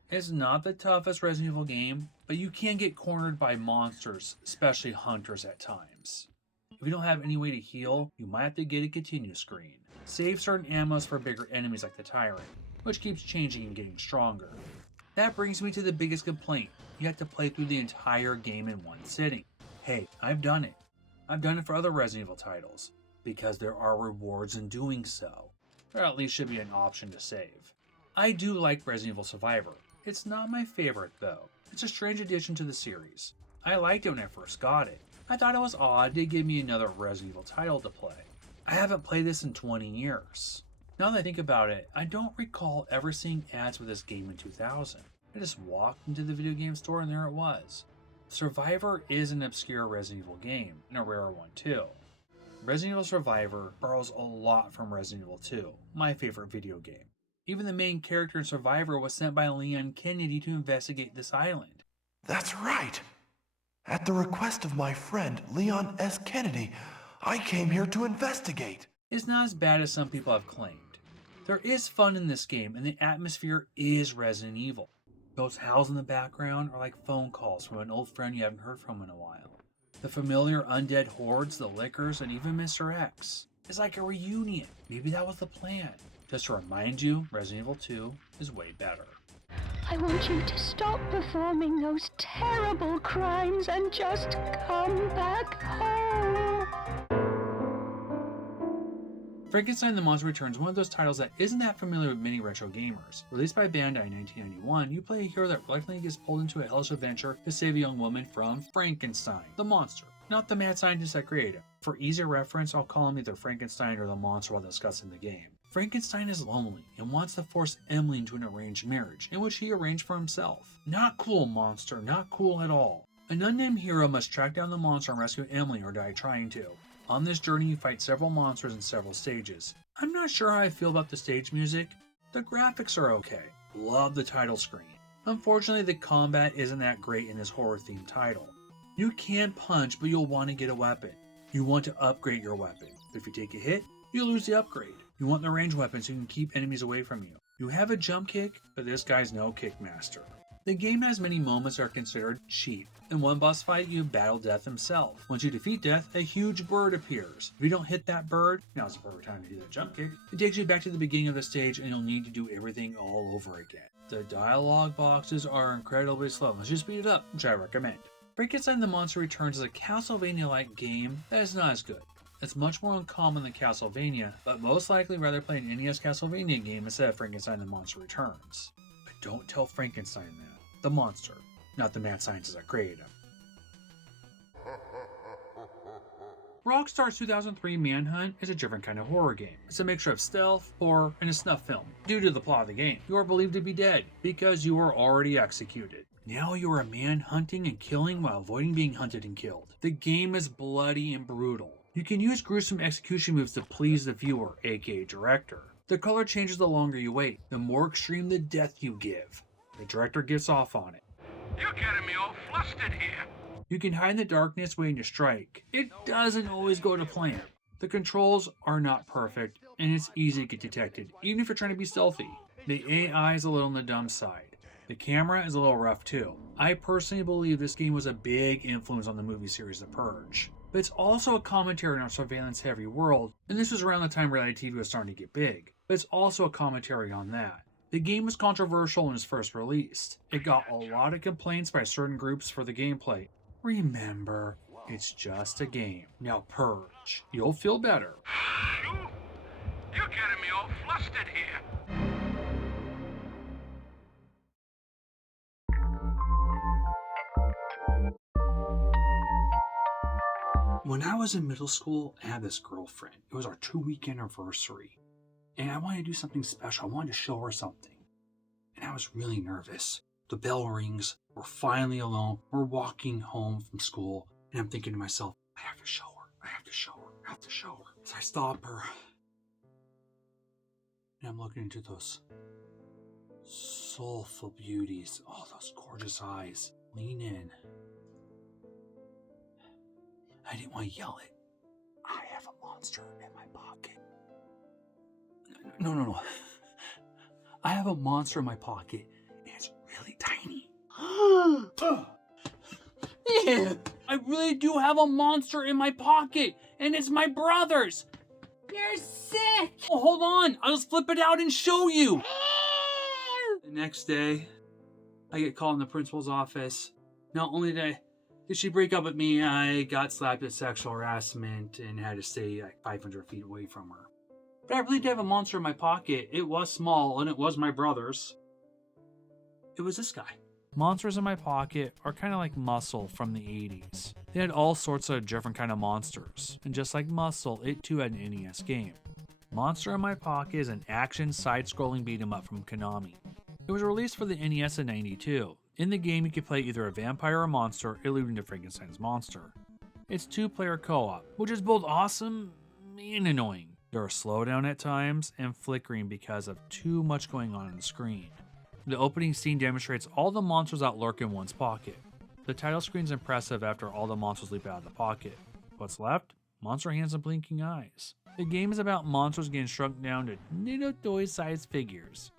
It's not the toughest Resident Evil game, but you can get cornered by monsters, especially hunters at times. If you don't have any way to heal, you might have to get a continue screen. Save certain ammos for bigger enemies like the Tyrant, which keeps changing and getting stronger. That brings me to the biggest complaint. You have to play through the entire game in one sitting. Hey, I've done it. I've done it for other Resident Evil titles, because there are rewards in doing so. There at least should be an option to save. I do like Resident Evil Survivor. It's not my favorite though. It's a strange addition to the series. I liked it when I first got it. I thought it was odd to give me another Resident Evil title to play. I haven't played this in 20 years. Now that I think about it, I don't recall ever seeing ads for this game in 2000. I just walked into the video game store and there it was. Survivor is an obscure Resident Evil game, and a rare one too. Resident Evil Survivor borrows a lot from Resident Evil 2, my favorite video game. Even the main character in Survivor was sent by Leon Kennedy to investigate this island. That's right. At the request of my friend Leon S. Kennedy, I came here to investigate. It's not as bad as some people have claimed. There is fun in this game, and the atmosphere is Resident Evil. Those howls in the background are like phone calls from an old friend you haven't heard from in a while. The familiar undead hordes, the lickers, and even Mr. X. It's like a reunion. Maybe that was the plan. Just to remind you, Resident Evil 2 is way better. I want you to stop performing those terrible crimes and just come back home. Frankenstein the Monster Returns is one of those titles that isn't that familiar with many retro gamers. Released by Bandai in 1991, you play a hero that reluctantly gets pulled into a hellish adventure to save a young woman from Frankenstein, the monster, not the mad scientist that created him. For easier reference, I'll call him either Frankenstein or the monster while discussing the game. Frankenstein is lonely and wants to force Emily into an arranged marriage, in which he arranged for himself. Not cool, monster, not cool at all. An unnamed hero must track down the monster and rescue Emily or die trying to. On this journey, you fight several monsters in several stages. I'm not sure how I feel about the stage music. The graphics are okay. Love the title screen. Unfortunately, the combat isn't that great in this horror-themed title. You can punch, but you'll want to get a weapon. You want to upgrade your weapon. If you take a hit, you lose the upgrade. You want the ranged weapon so you can keep enemies away from you. You have a jump kick, but this guy's no kick master. The game has many moments that are considered cheap. In one boss fight, you battle Death himself. Once you defeat Death, a huge bird appears. If you don't hit that bird, now's the perfect time to do that jump kick, it takes you back to the beginning of the stage and you'll need to do everything all over again. The dialogue boxes are incredibly slow unless you speed it up, which I recommend. Frankenstein the Monster Returns is a Castlevania-like game that is not as good. It's much more uncommon than Castlevania, but most likely rather play an NES Castlevania game instead of Frankenstein the Monster Returns. But don't tell Frankenstein that. The monster, not the mad scientist that created him. Rockstar's 2003 Manhunt is a different kind of horror game. It's a mixture of stealth, horror, and a snuff film. Due to the plot of the game, you are believed to be dead because you were already executed. Now you are a man hunting and killing while avoiding being hunted and killed. The game is bloody and brutal. You can use gruesome execution moves to please the viewer, aka director. The color changes the longer you wait, the more extreme the death you give. The director gets off on it. You're getting me all flustered here. You can hide in the darkness waiting to strike. It doesn't always go to plan. The controls are not perfect, and it's easy to get detected, even if you're trying to be stealthy. The AI is a little on the dumb side. The camera is a little rough too. I personally believe this game was a big influence on the movie series The Purge. But it's also a commentary on our surveillance-heavy world, and this was around the time reality TV was starting to get big. But it's also a commentary on that. The game was controversial when it was first released. It got a lot of complaints by certain groups for the gameplay. Remember, it's just a game. Now purge. You'll feel better. You're getting me all flustered here. When I was in middle school, I had this girlfriend. It was our 2-week anniversary. And I wanted to do something special. I wanted to show her something. And I was really nervous. The bell rings. We're finally alone. We're walking home from school. And I'm thinking to myself, I have to show her. I have to show her. I have to show her. So I stop her. And I'm looking into those soulful beauties. Oh, those gorgeous eyes. Lean in. I didn't want to yell it. I have a monster in my pocket. No. I have a monster in my pocket, and it's really tiny. Yeah, I really do have a monster in my pocket, and it's my brother's. You're sick! Oh, hold on. I'll just flip it out and show you. The next day, I get called in the principal's office. Not only did she break up with me, I got slapped with sexual harassment and had to stay like 500 feet away from her. But I really did have a monster in my pocket. It was small, and it was my brother's. It was this guy. Monsters in my pocket are kind of like Muscle from the 80s. They had all sorts of different kind of monsters. And just like Muscle, it too had an NES game. Monster in My Pocket is an action side-scrolling beat-em-up from Konami. It was released for the NES in '92. In the game, you can play either a vampire or a monster, alluding to Frankenstein's monster. It's 2-player co-op, which is both awesome and annoying. There are slowdown at times and flickering because of too much going on the screen. The opening scene demonstrates all the monsters that lurk in one's pocket. The title screen's impressive after all the monsters leap out of the pocket. What's left? Monster hands and blinking eyes. The game is about monsters getting shrunk down to little toy-sized figures.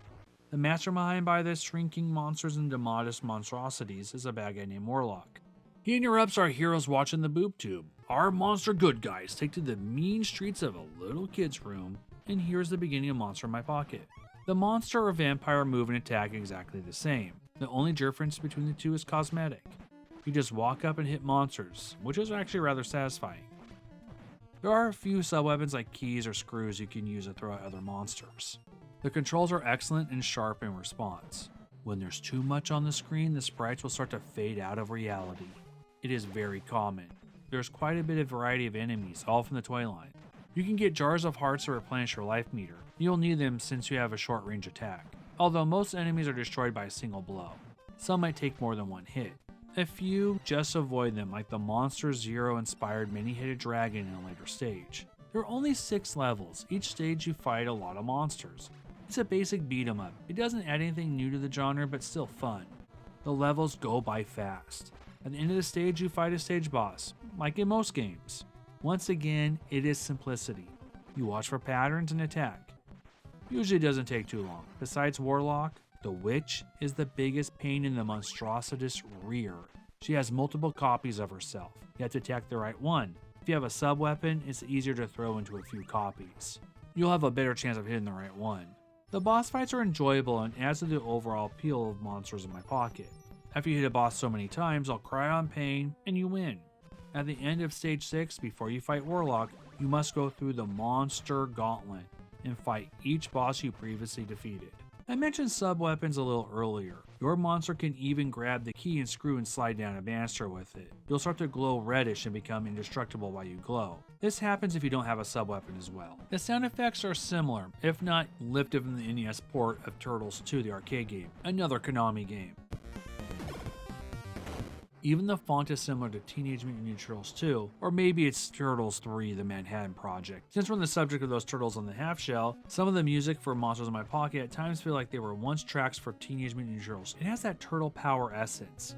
The mastermind by this shrinking monsters into modest monstrosities is a bad guy named Warlock. He interrupts our heroes watching the boob tube. Our monster good guys take to the mean streets of a little kid's room, and here's the beginning of Monster in My Pocket. The monster or vampire move and attack exactly the same. The only difference between the two is cosmetic. You just walk up and hit monsters, which is actually rather satisfying. There are a few sub-weapons like keys or screws you can use to throw at other monsters. The controls are excellent and sharp in response. When there's too much on the screen, the sprites will start to fade out of reality. It is very common. There's quite a bit of variety of enemies, all from the toy line. You can get jars of hearts to replenish your life meter. You'll need them since you have a short range attack, although most enemies are destroyed by a single blow. Some might take more than one hit. A few, just avoid them, like the Monster Zero inspired many-headed dragon in a later stage. There are only 6 levels. Each stage you fight a lot of monsters. It's a basic beat 'em up. It doesn't add anything new to the genre, but still fun. The levels go by fast. At the end of the stage, you fight a stage boss, like in most games. Once again, it is simplicity. You watch for patterns and attack. Usually doesn't take too long. Besides Warlock, the witch is the biggest pain in the monstrositous rear. She has multiple copies of herself. You have to attack the right one. If you have a sub-weapon, it's easier to throw into a few copies. You'll have a better chance of hitting the right one. The boss fights are enjoyable and adds to the overall appeal of Monsters in My Pocket. After you hit a boss so many times, I'll cry on pain, and you win. At the end of stage 6, before you fight Warlock, you must go through the Monster Gauntlet and fight each boss you previously defeated. I mentioned sub-weapons a little earlier. Your monster can even grab the key and screw and slide down a banister with it. You'll start to glow reddish and become indestructible while you glow. This happens if you don't have a sub-weapon as well. The sound effects are similar, if not lifted from the NES port of Turtles 2, the arcade game, another Konami game. Even the font is similar to Teenage Mutant Ninja Turtles 2, or maybe it's Turtles 3, the Manhattan Project. Since we're on the subject of those turtles on the half shell, some of the music for Monsters in My Pocket at times feel like they were once tracks for Teenage Mutant Ninja Turtles. It has that turtle power essence.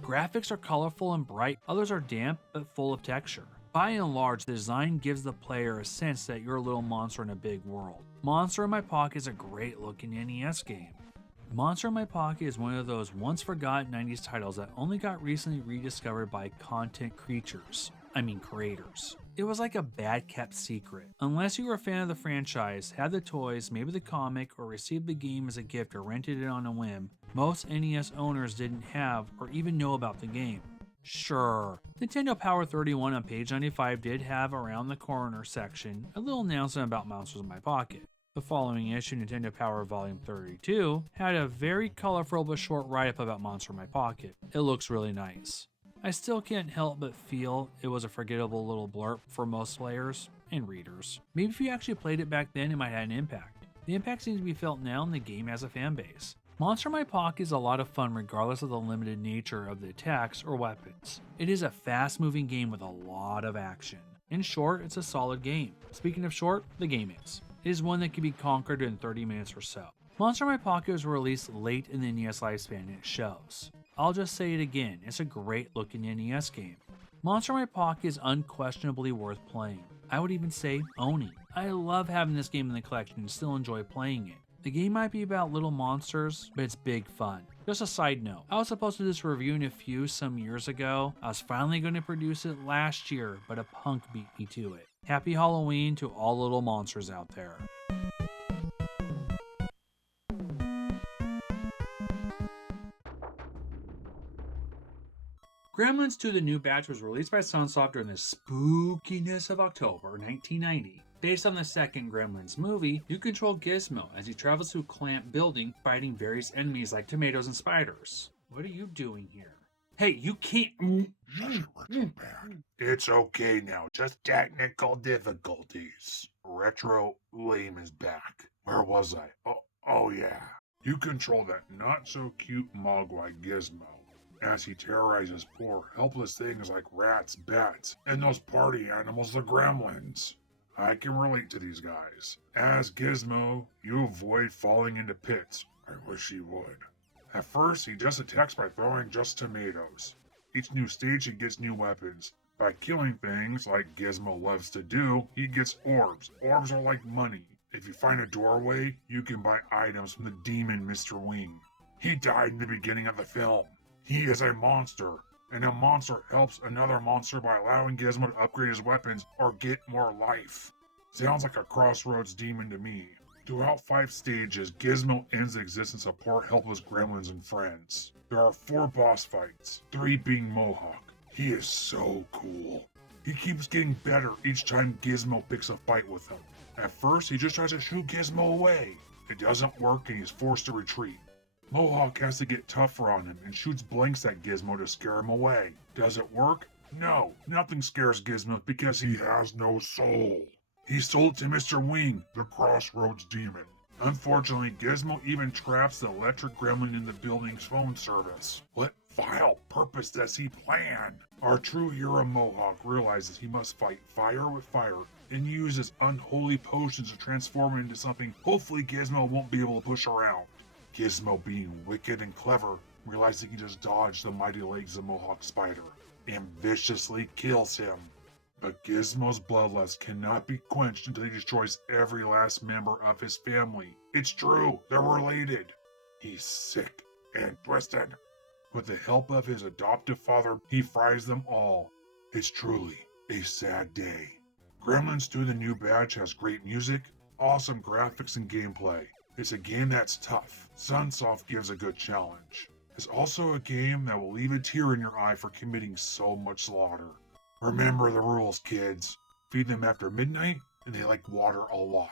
Graphics are colorful and bright, others are damp but full of texture. By and large, the design gives the player a sense that you're a little monster in a big world. Monster in My Pocket is a great looking NES game. Monster in My Pocket is one of those once forgotten 90s titles that only got recently rediscovered by content creators. It was like a bad kept secret. Unless you were a fan of the franchise, had the toys, maybe the comic, or received the game as a gift or rented it on a whim, most NES owners didn't have or even know about the game. Sure, Nintendo Power 31 on page 95 did have around the corner section a little announcement about Monsters in My Pocket. The following issue, Nintendo Power Volume 32, had a very colorful but short write-up about Monster in My Pocket. It looks really nice. I still can't help but feel it was a forgettable little blurb for most players and readers. Maybe if you actually played it back then, it might have an impact. The impact seems to be felt now and the game has a fan base. Monster in My Pocket is a lot of fun regardless of the limited nature of the attacks or weapons. It is a fast-moving game with a lot of action. In short, it's a solid game. Speaking of short, the game is. It is one that can be conquered in 30 minutes or so. Monster in My Pocket was released late in the NES lifespan and it shows. I'll just say it again, it's a great looking NES game. Monster in My Pocket is unquestionably worth playing. I would even say owning. I love having this game in the collection and still enjoy playing it. The game might be about little monsters, but it's big fun. Just a side note, I was supposed to do this review in a few some years ago. I was finally going to produce it last year, but a punk beat me to it. Happy Halloween to all little monsters out there. Gremlins 2 The New Batch was released by Sunsoft during the spookiness of October 1990. Based on the second Gremlins movie, you control Gizmo as he travels through Clamp Building fighting various enemies like tomatoes and spiders. What are you doing here? Hey, you can't... It's okay now, just technical difficulties. Retro Lame is back. Where was I? Oh yeah. You control that not-so-cute mogwai Gizmo as he terrorizes poor, helpless things like rats, bats, and those party animals, the gremlins. I can relate to these guys. As Gizmo, you avoid falling into pits. I wish he would. At first, he just attacks by throwing just tomatoes. Each new stage, he gets new weapons. By killing things, like Gizmo loves to do, he gets orbs. Orbs are like money. If you find a doorway, you can buy items from the demon Mr. Wing. He died in the beginning of the film. He is a monster, and a monster helps another monster by allowing Gizmo to upgrade his weapons or get more life. Sounds like a Crossroads demon to me. Throughout 5 stages, Gizmo ends the existence of poor helpless gremlins and friends. There are 4 boss fights, 3 being Mohawk. He is so cool. He keeps getting better each time Gizmo picks a fight with him. At first, he just tries to shoot Gizmo away. It doesn't work and he's forced to retreat. Mohawk has to get tougher on him and shoots blanks at Gizmo to scare him away. Does it work? No, nothing scares Gizmo because he has no soul. He sold it to Mr. Wing, the Crossroads demon. Unfortunately, Gizmo even traps the electric gremlin in the building's phone service. What vile purpose does he plan? Our true hero Mohawk realizes he must fight fire with fire and uses unholy potions to transform it into something hopefully Gizmo won't be able to push around. Gizmo, being wicked and clever, realizes he can just dodge the mighty legs of Mohawk Spider and viciously kills him. But Gizmo's bloodlust cannot be quenched until he destroys every last member of his family. It's true, they're related. He's sick and twisted. With the help of his adoptive father, he fries them all. It's truly a sad day. Gremlins 2: The New Batch has great music, awesome graphics, and gameplay. It's a game that's tough. Sunsoft gives a good challenge. It's also a game that will leave a tear in your eye for committing so much slaughter. Remember the rules, kids. Feed them after midnight, and they like water a lot.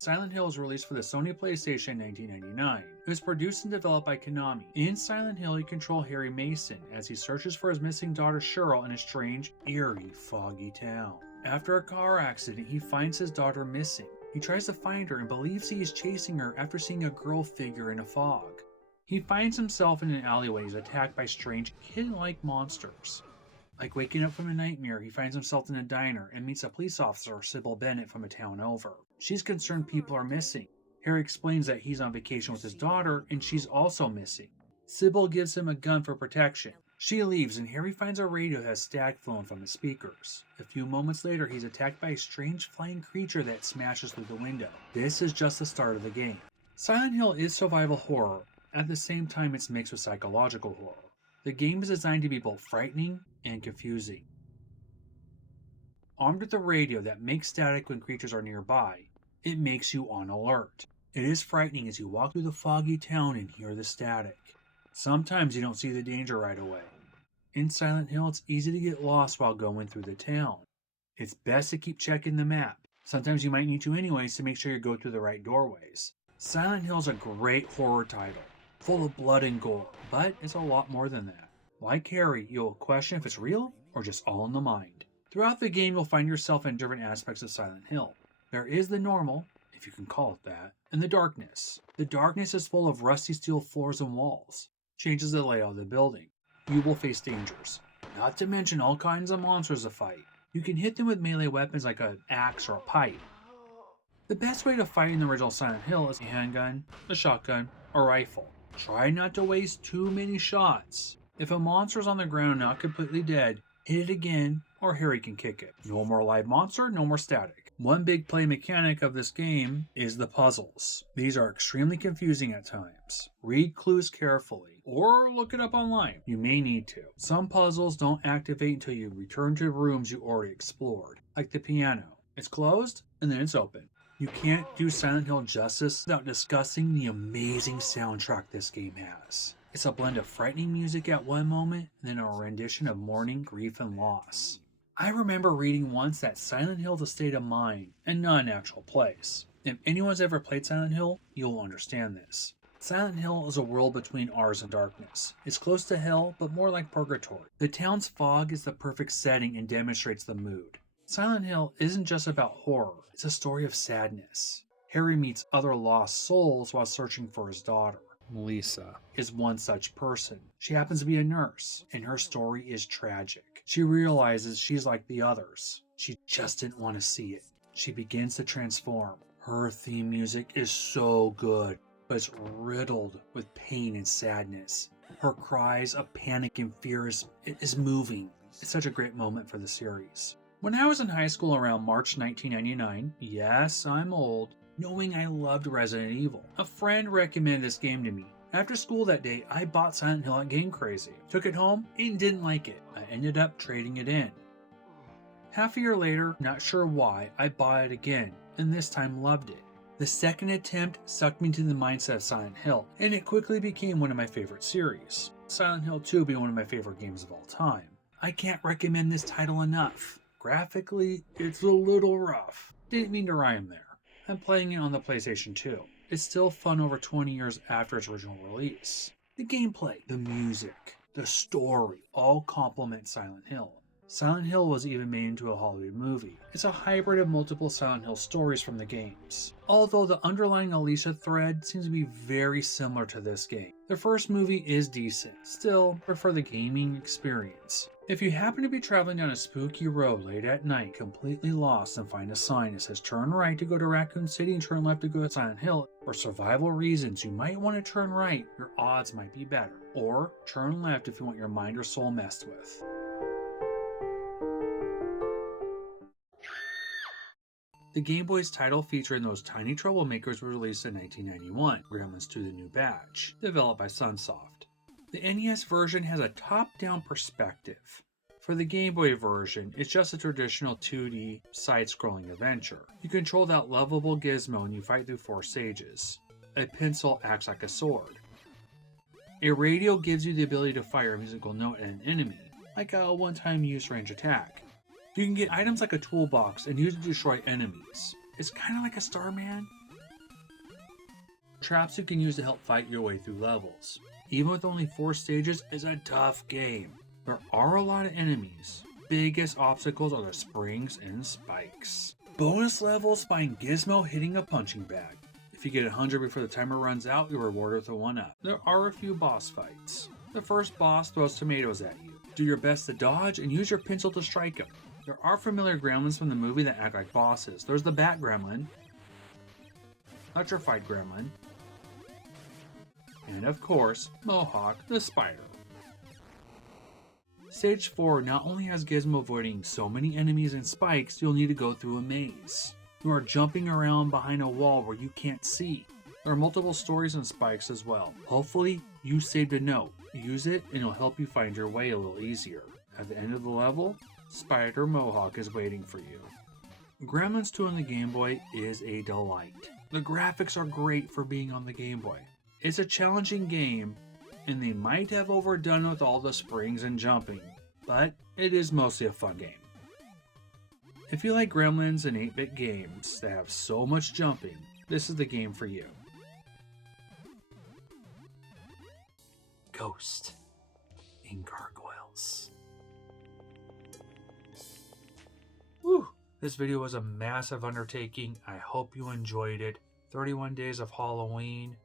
Silent Hill was released for the Sony PlayStation in 1999. It was produced and developed by Konami. In Silent Hill, you control Harry Mason as he searches for his missing daughter Cheryl in a strange, eerie, foggy town. After a car accident, he finds his daughter missing. He tries to find her and believes he is chasing her after seeing a girl figure in a fog. He finds himself in an alleyway and is attacked by strange, kid-like monsters. Like waking up from a nightmare, he finds himself in a diner and meets a police officer, Sybil Bennett, from a town over. She's concerned people are missing. Harry explains that he's on vacation with his daughter and she's also missing. Sybil gives him a gun for protection. She leaves and Harry finds a radio that has stag flowing from the speakers. A few moments later, he's attacked by a strange flying creature that smashes through the window. This is just the start of the game. Silent Hill is survival horror. At the same time, it's mixed with psychological horror. The game is designed to be both frightening and confusing. Armed with a radio that makes static when creatures are nearby, it makes you on alert. It is frightening as you walk through the foggy town and hear the static. Sometimes you don't see the danger right away. In Silent Hill, it's easy to get lost while going through the town. It's best to keep checking the map. Sometimes you might need to anyways to make sure you go through the right doorways. Silent Hill is a great horror title, full of blood and gore, but it's a lot more than that. Like Harry, you'll question if it's real or just all in the mind. Throughout the game, you'll find yourself in different aspects of Silent Hill. There is the normal, if you can call it that, and the darkness. The darkness is full of rusty steel floors and walls. Changes the layout of the building. You will face dangers, not to mention all kinds of monsters to fight. You can hit them with melee weapons like an axe or a pipe. The best way to fight in the original Silent Hill is a handgun, a shotgun, or rifle. Try not to waste too many shots. If a monster is on the ground and not completely dead, hit it again, or Harry can kick it. No more live monster, no more static. One big play mechanic of this game is the puzzles. These are extremely confusing at times. Read clues carefully, or look it up online. You may need to. Some puzzles don't activate until you return to rooms you already explored, like the piano. It's closed, and then it's open. You can't do Silent Hill justice without discussing the amazing soundtrack this game has. It's a blend of frightening music at one moment, and then a rendition of mourning, grief, and loss. I remember reading once that Silent Hill is a state of mind, and not an actual place. If anyone's ever played Silent Hill, you'll understand this. Silent Hill is a world between ours and darkness. It's close to hell, but more like purgatory. The town's fog is the perfect setting and demonstrates the mood. Silent Hill isn't just about horror, it's a story of sadness. Harry meets other lost souls while searching for his daughter. Lisa is one such person. She happens to be a nurse, and her story is tragic. She realizes she's like the others. She just didn't want to see it. She begins to transform. Her theme music is so good, but it's riddled with pain and sadness. Her cries of panic and fear is moving. It's such a great moment for the series. When I was in high school around March 1999, yes, I'm old, knowing I loved Resident Evil, a friend recommended this game to me. After school that day, I bought Silent Hill at Game Crazy, took it home, and didn't like it. I ended up trading it in. Half a year later, not sure why, I bought it again, and this time loved it. The second attempt sucked me into the mindset of Silent Hill, and it quickly became one of my favorite series. Silent Hill 2 being one of my favorite games of all time. I can't recommend this title enough. Graphically, it's a little rough. Didn't mean to rhyme there. I'm playing it on the PlayStation 2. It's still fun over 20 years after its original release. The gameplay, the music, the story all complement Silent Hill. Silent Hill was even made into a Hollywood movie. It's a hybrid of multiple Silent Hill stories from the games, although the underlying Alicia thread seems to be very similar to this game. The first movie is decent, still prefer the gaming experience. If you happen to be traveling down a spooky road late at night, completely lost, and find a sign that says turn right to go to Raccoon City and turn left to go to Silent Hill, for survival reasons you might want to turn right, your odds might be better. Or turn left if you want your mind or soul messed with. The Game Boy's title featuring those tiny troublemakers was released in 1991, Gremlins 2 The New Batch, developed by Sunsoft. The NES version has a top-down perspective. For the Game Boy version, it's just a traditional 2D side-scrolling adventure. You control that lovable gizmo and you fight through 4 stages. A pencil acts like a sword. A radio gives you the ability to fire a musical note at an enemy, like a one-time use range attack. You can get items like a toolbox and use it to destroy enemies. It's kind of like a Starman. Traps you can use to help fight your way through levels. Even with only 4 stages, it's a tough game. There are a lot of enemies. Biggest obstacles are the springs and spikes. Bonus levels find Gizmo hitting a punching bag. If you get 100 before the timer runs out, you're rewarded with a 1-up. There are a few boss fights. The first boss throws tomatoes at you. Do your best to dodge and use your pencil to strike him. There are familiar gremlins from the movie that act like bosses. There's the Bat Gremlin, Electrified Gremlin, and of course, Mohawk the Spider. Stage 4 not only has Gizmo avoiding so many enemies and spikes, you'll need to go through a maze. You are jumping around behind a wall where you can't see. There are multiple stories and spikes as well. Hopefully, you saved a note. Use it and it'll help you find your way a little easier. At the end of the level, Spider Mohawk is waiting for you. Gremlins 2 on the Game Boy is a delight. The graphics are great for being on the Game Boy. It's a challenging game, and they might have overdone with all the springs and jumping, but it is mostly a fun game. If you like Gremlins and 8-bit games that have so much jumping, this is the game for you. Ghost in Gargoyles. Whew. This video was a massive undertaking. I hope you enjoyed it. 31 days of Halloween.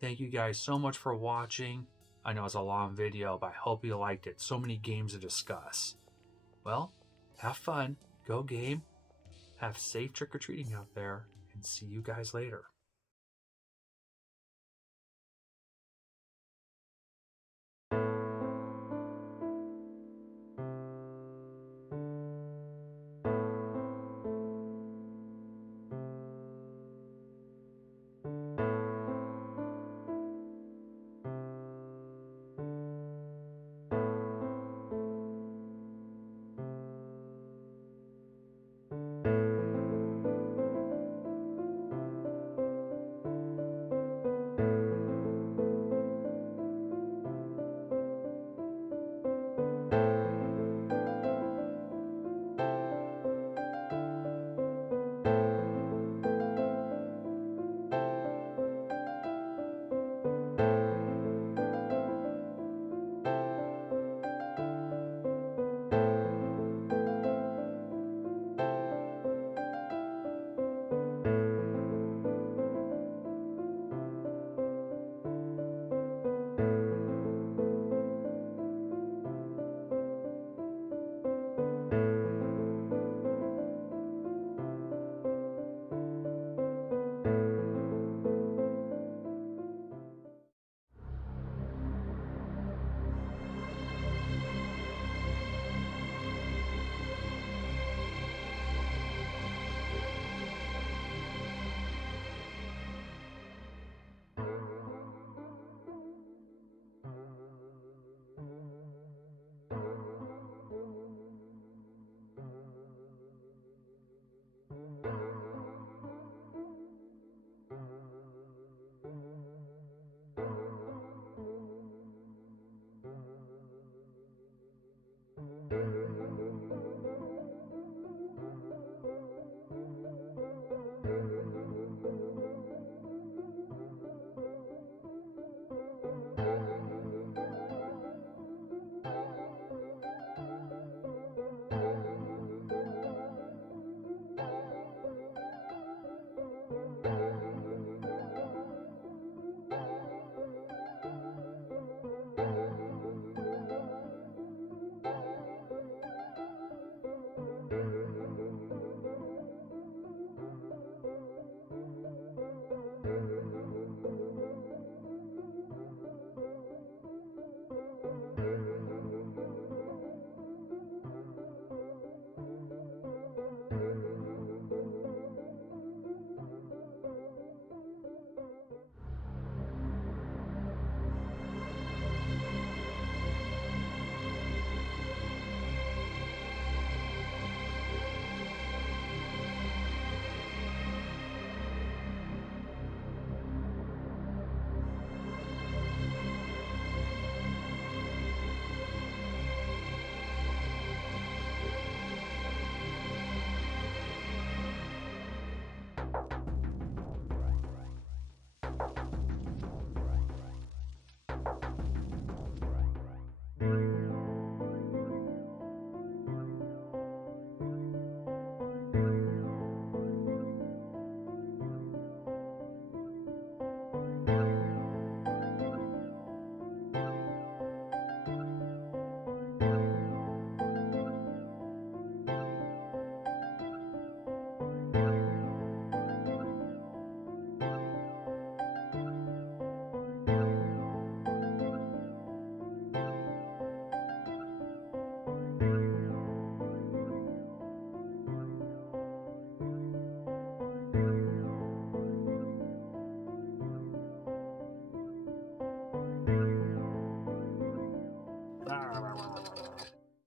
Thank you guys so much for watching. I know it's a long video, but I hope you liked it. So many games to discuss. Well, have fun. Go game. Have safe trick-or-treating out there. And see you guys later.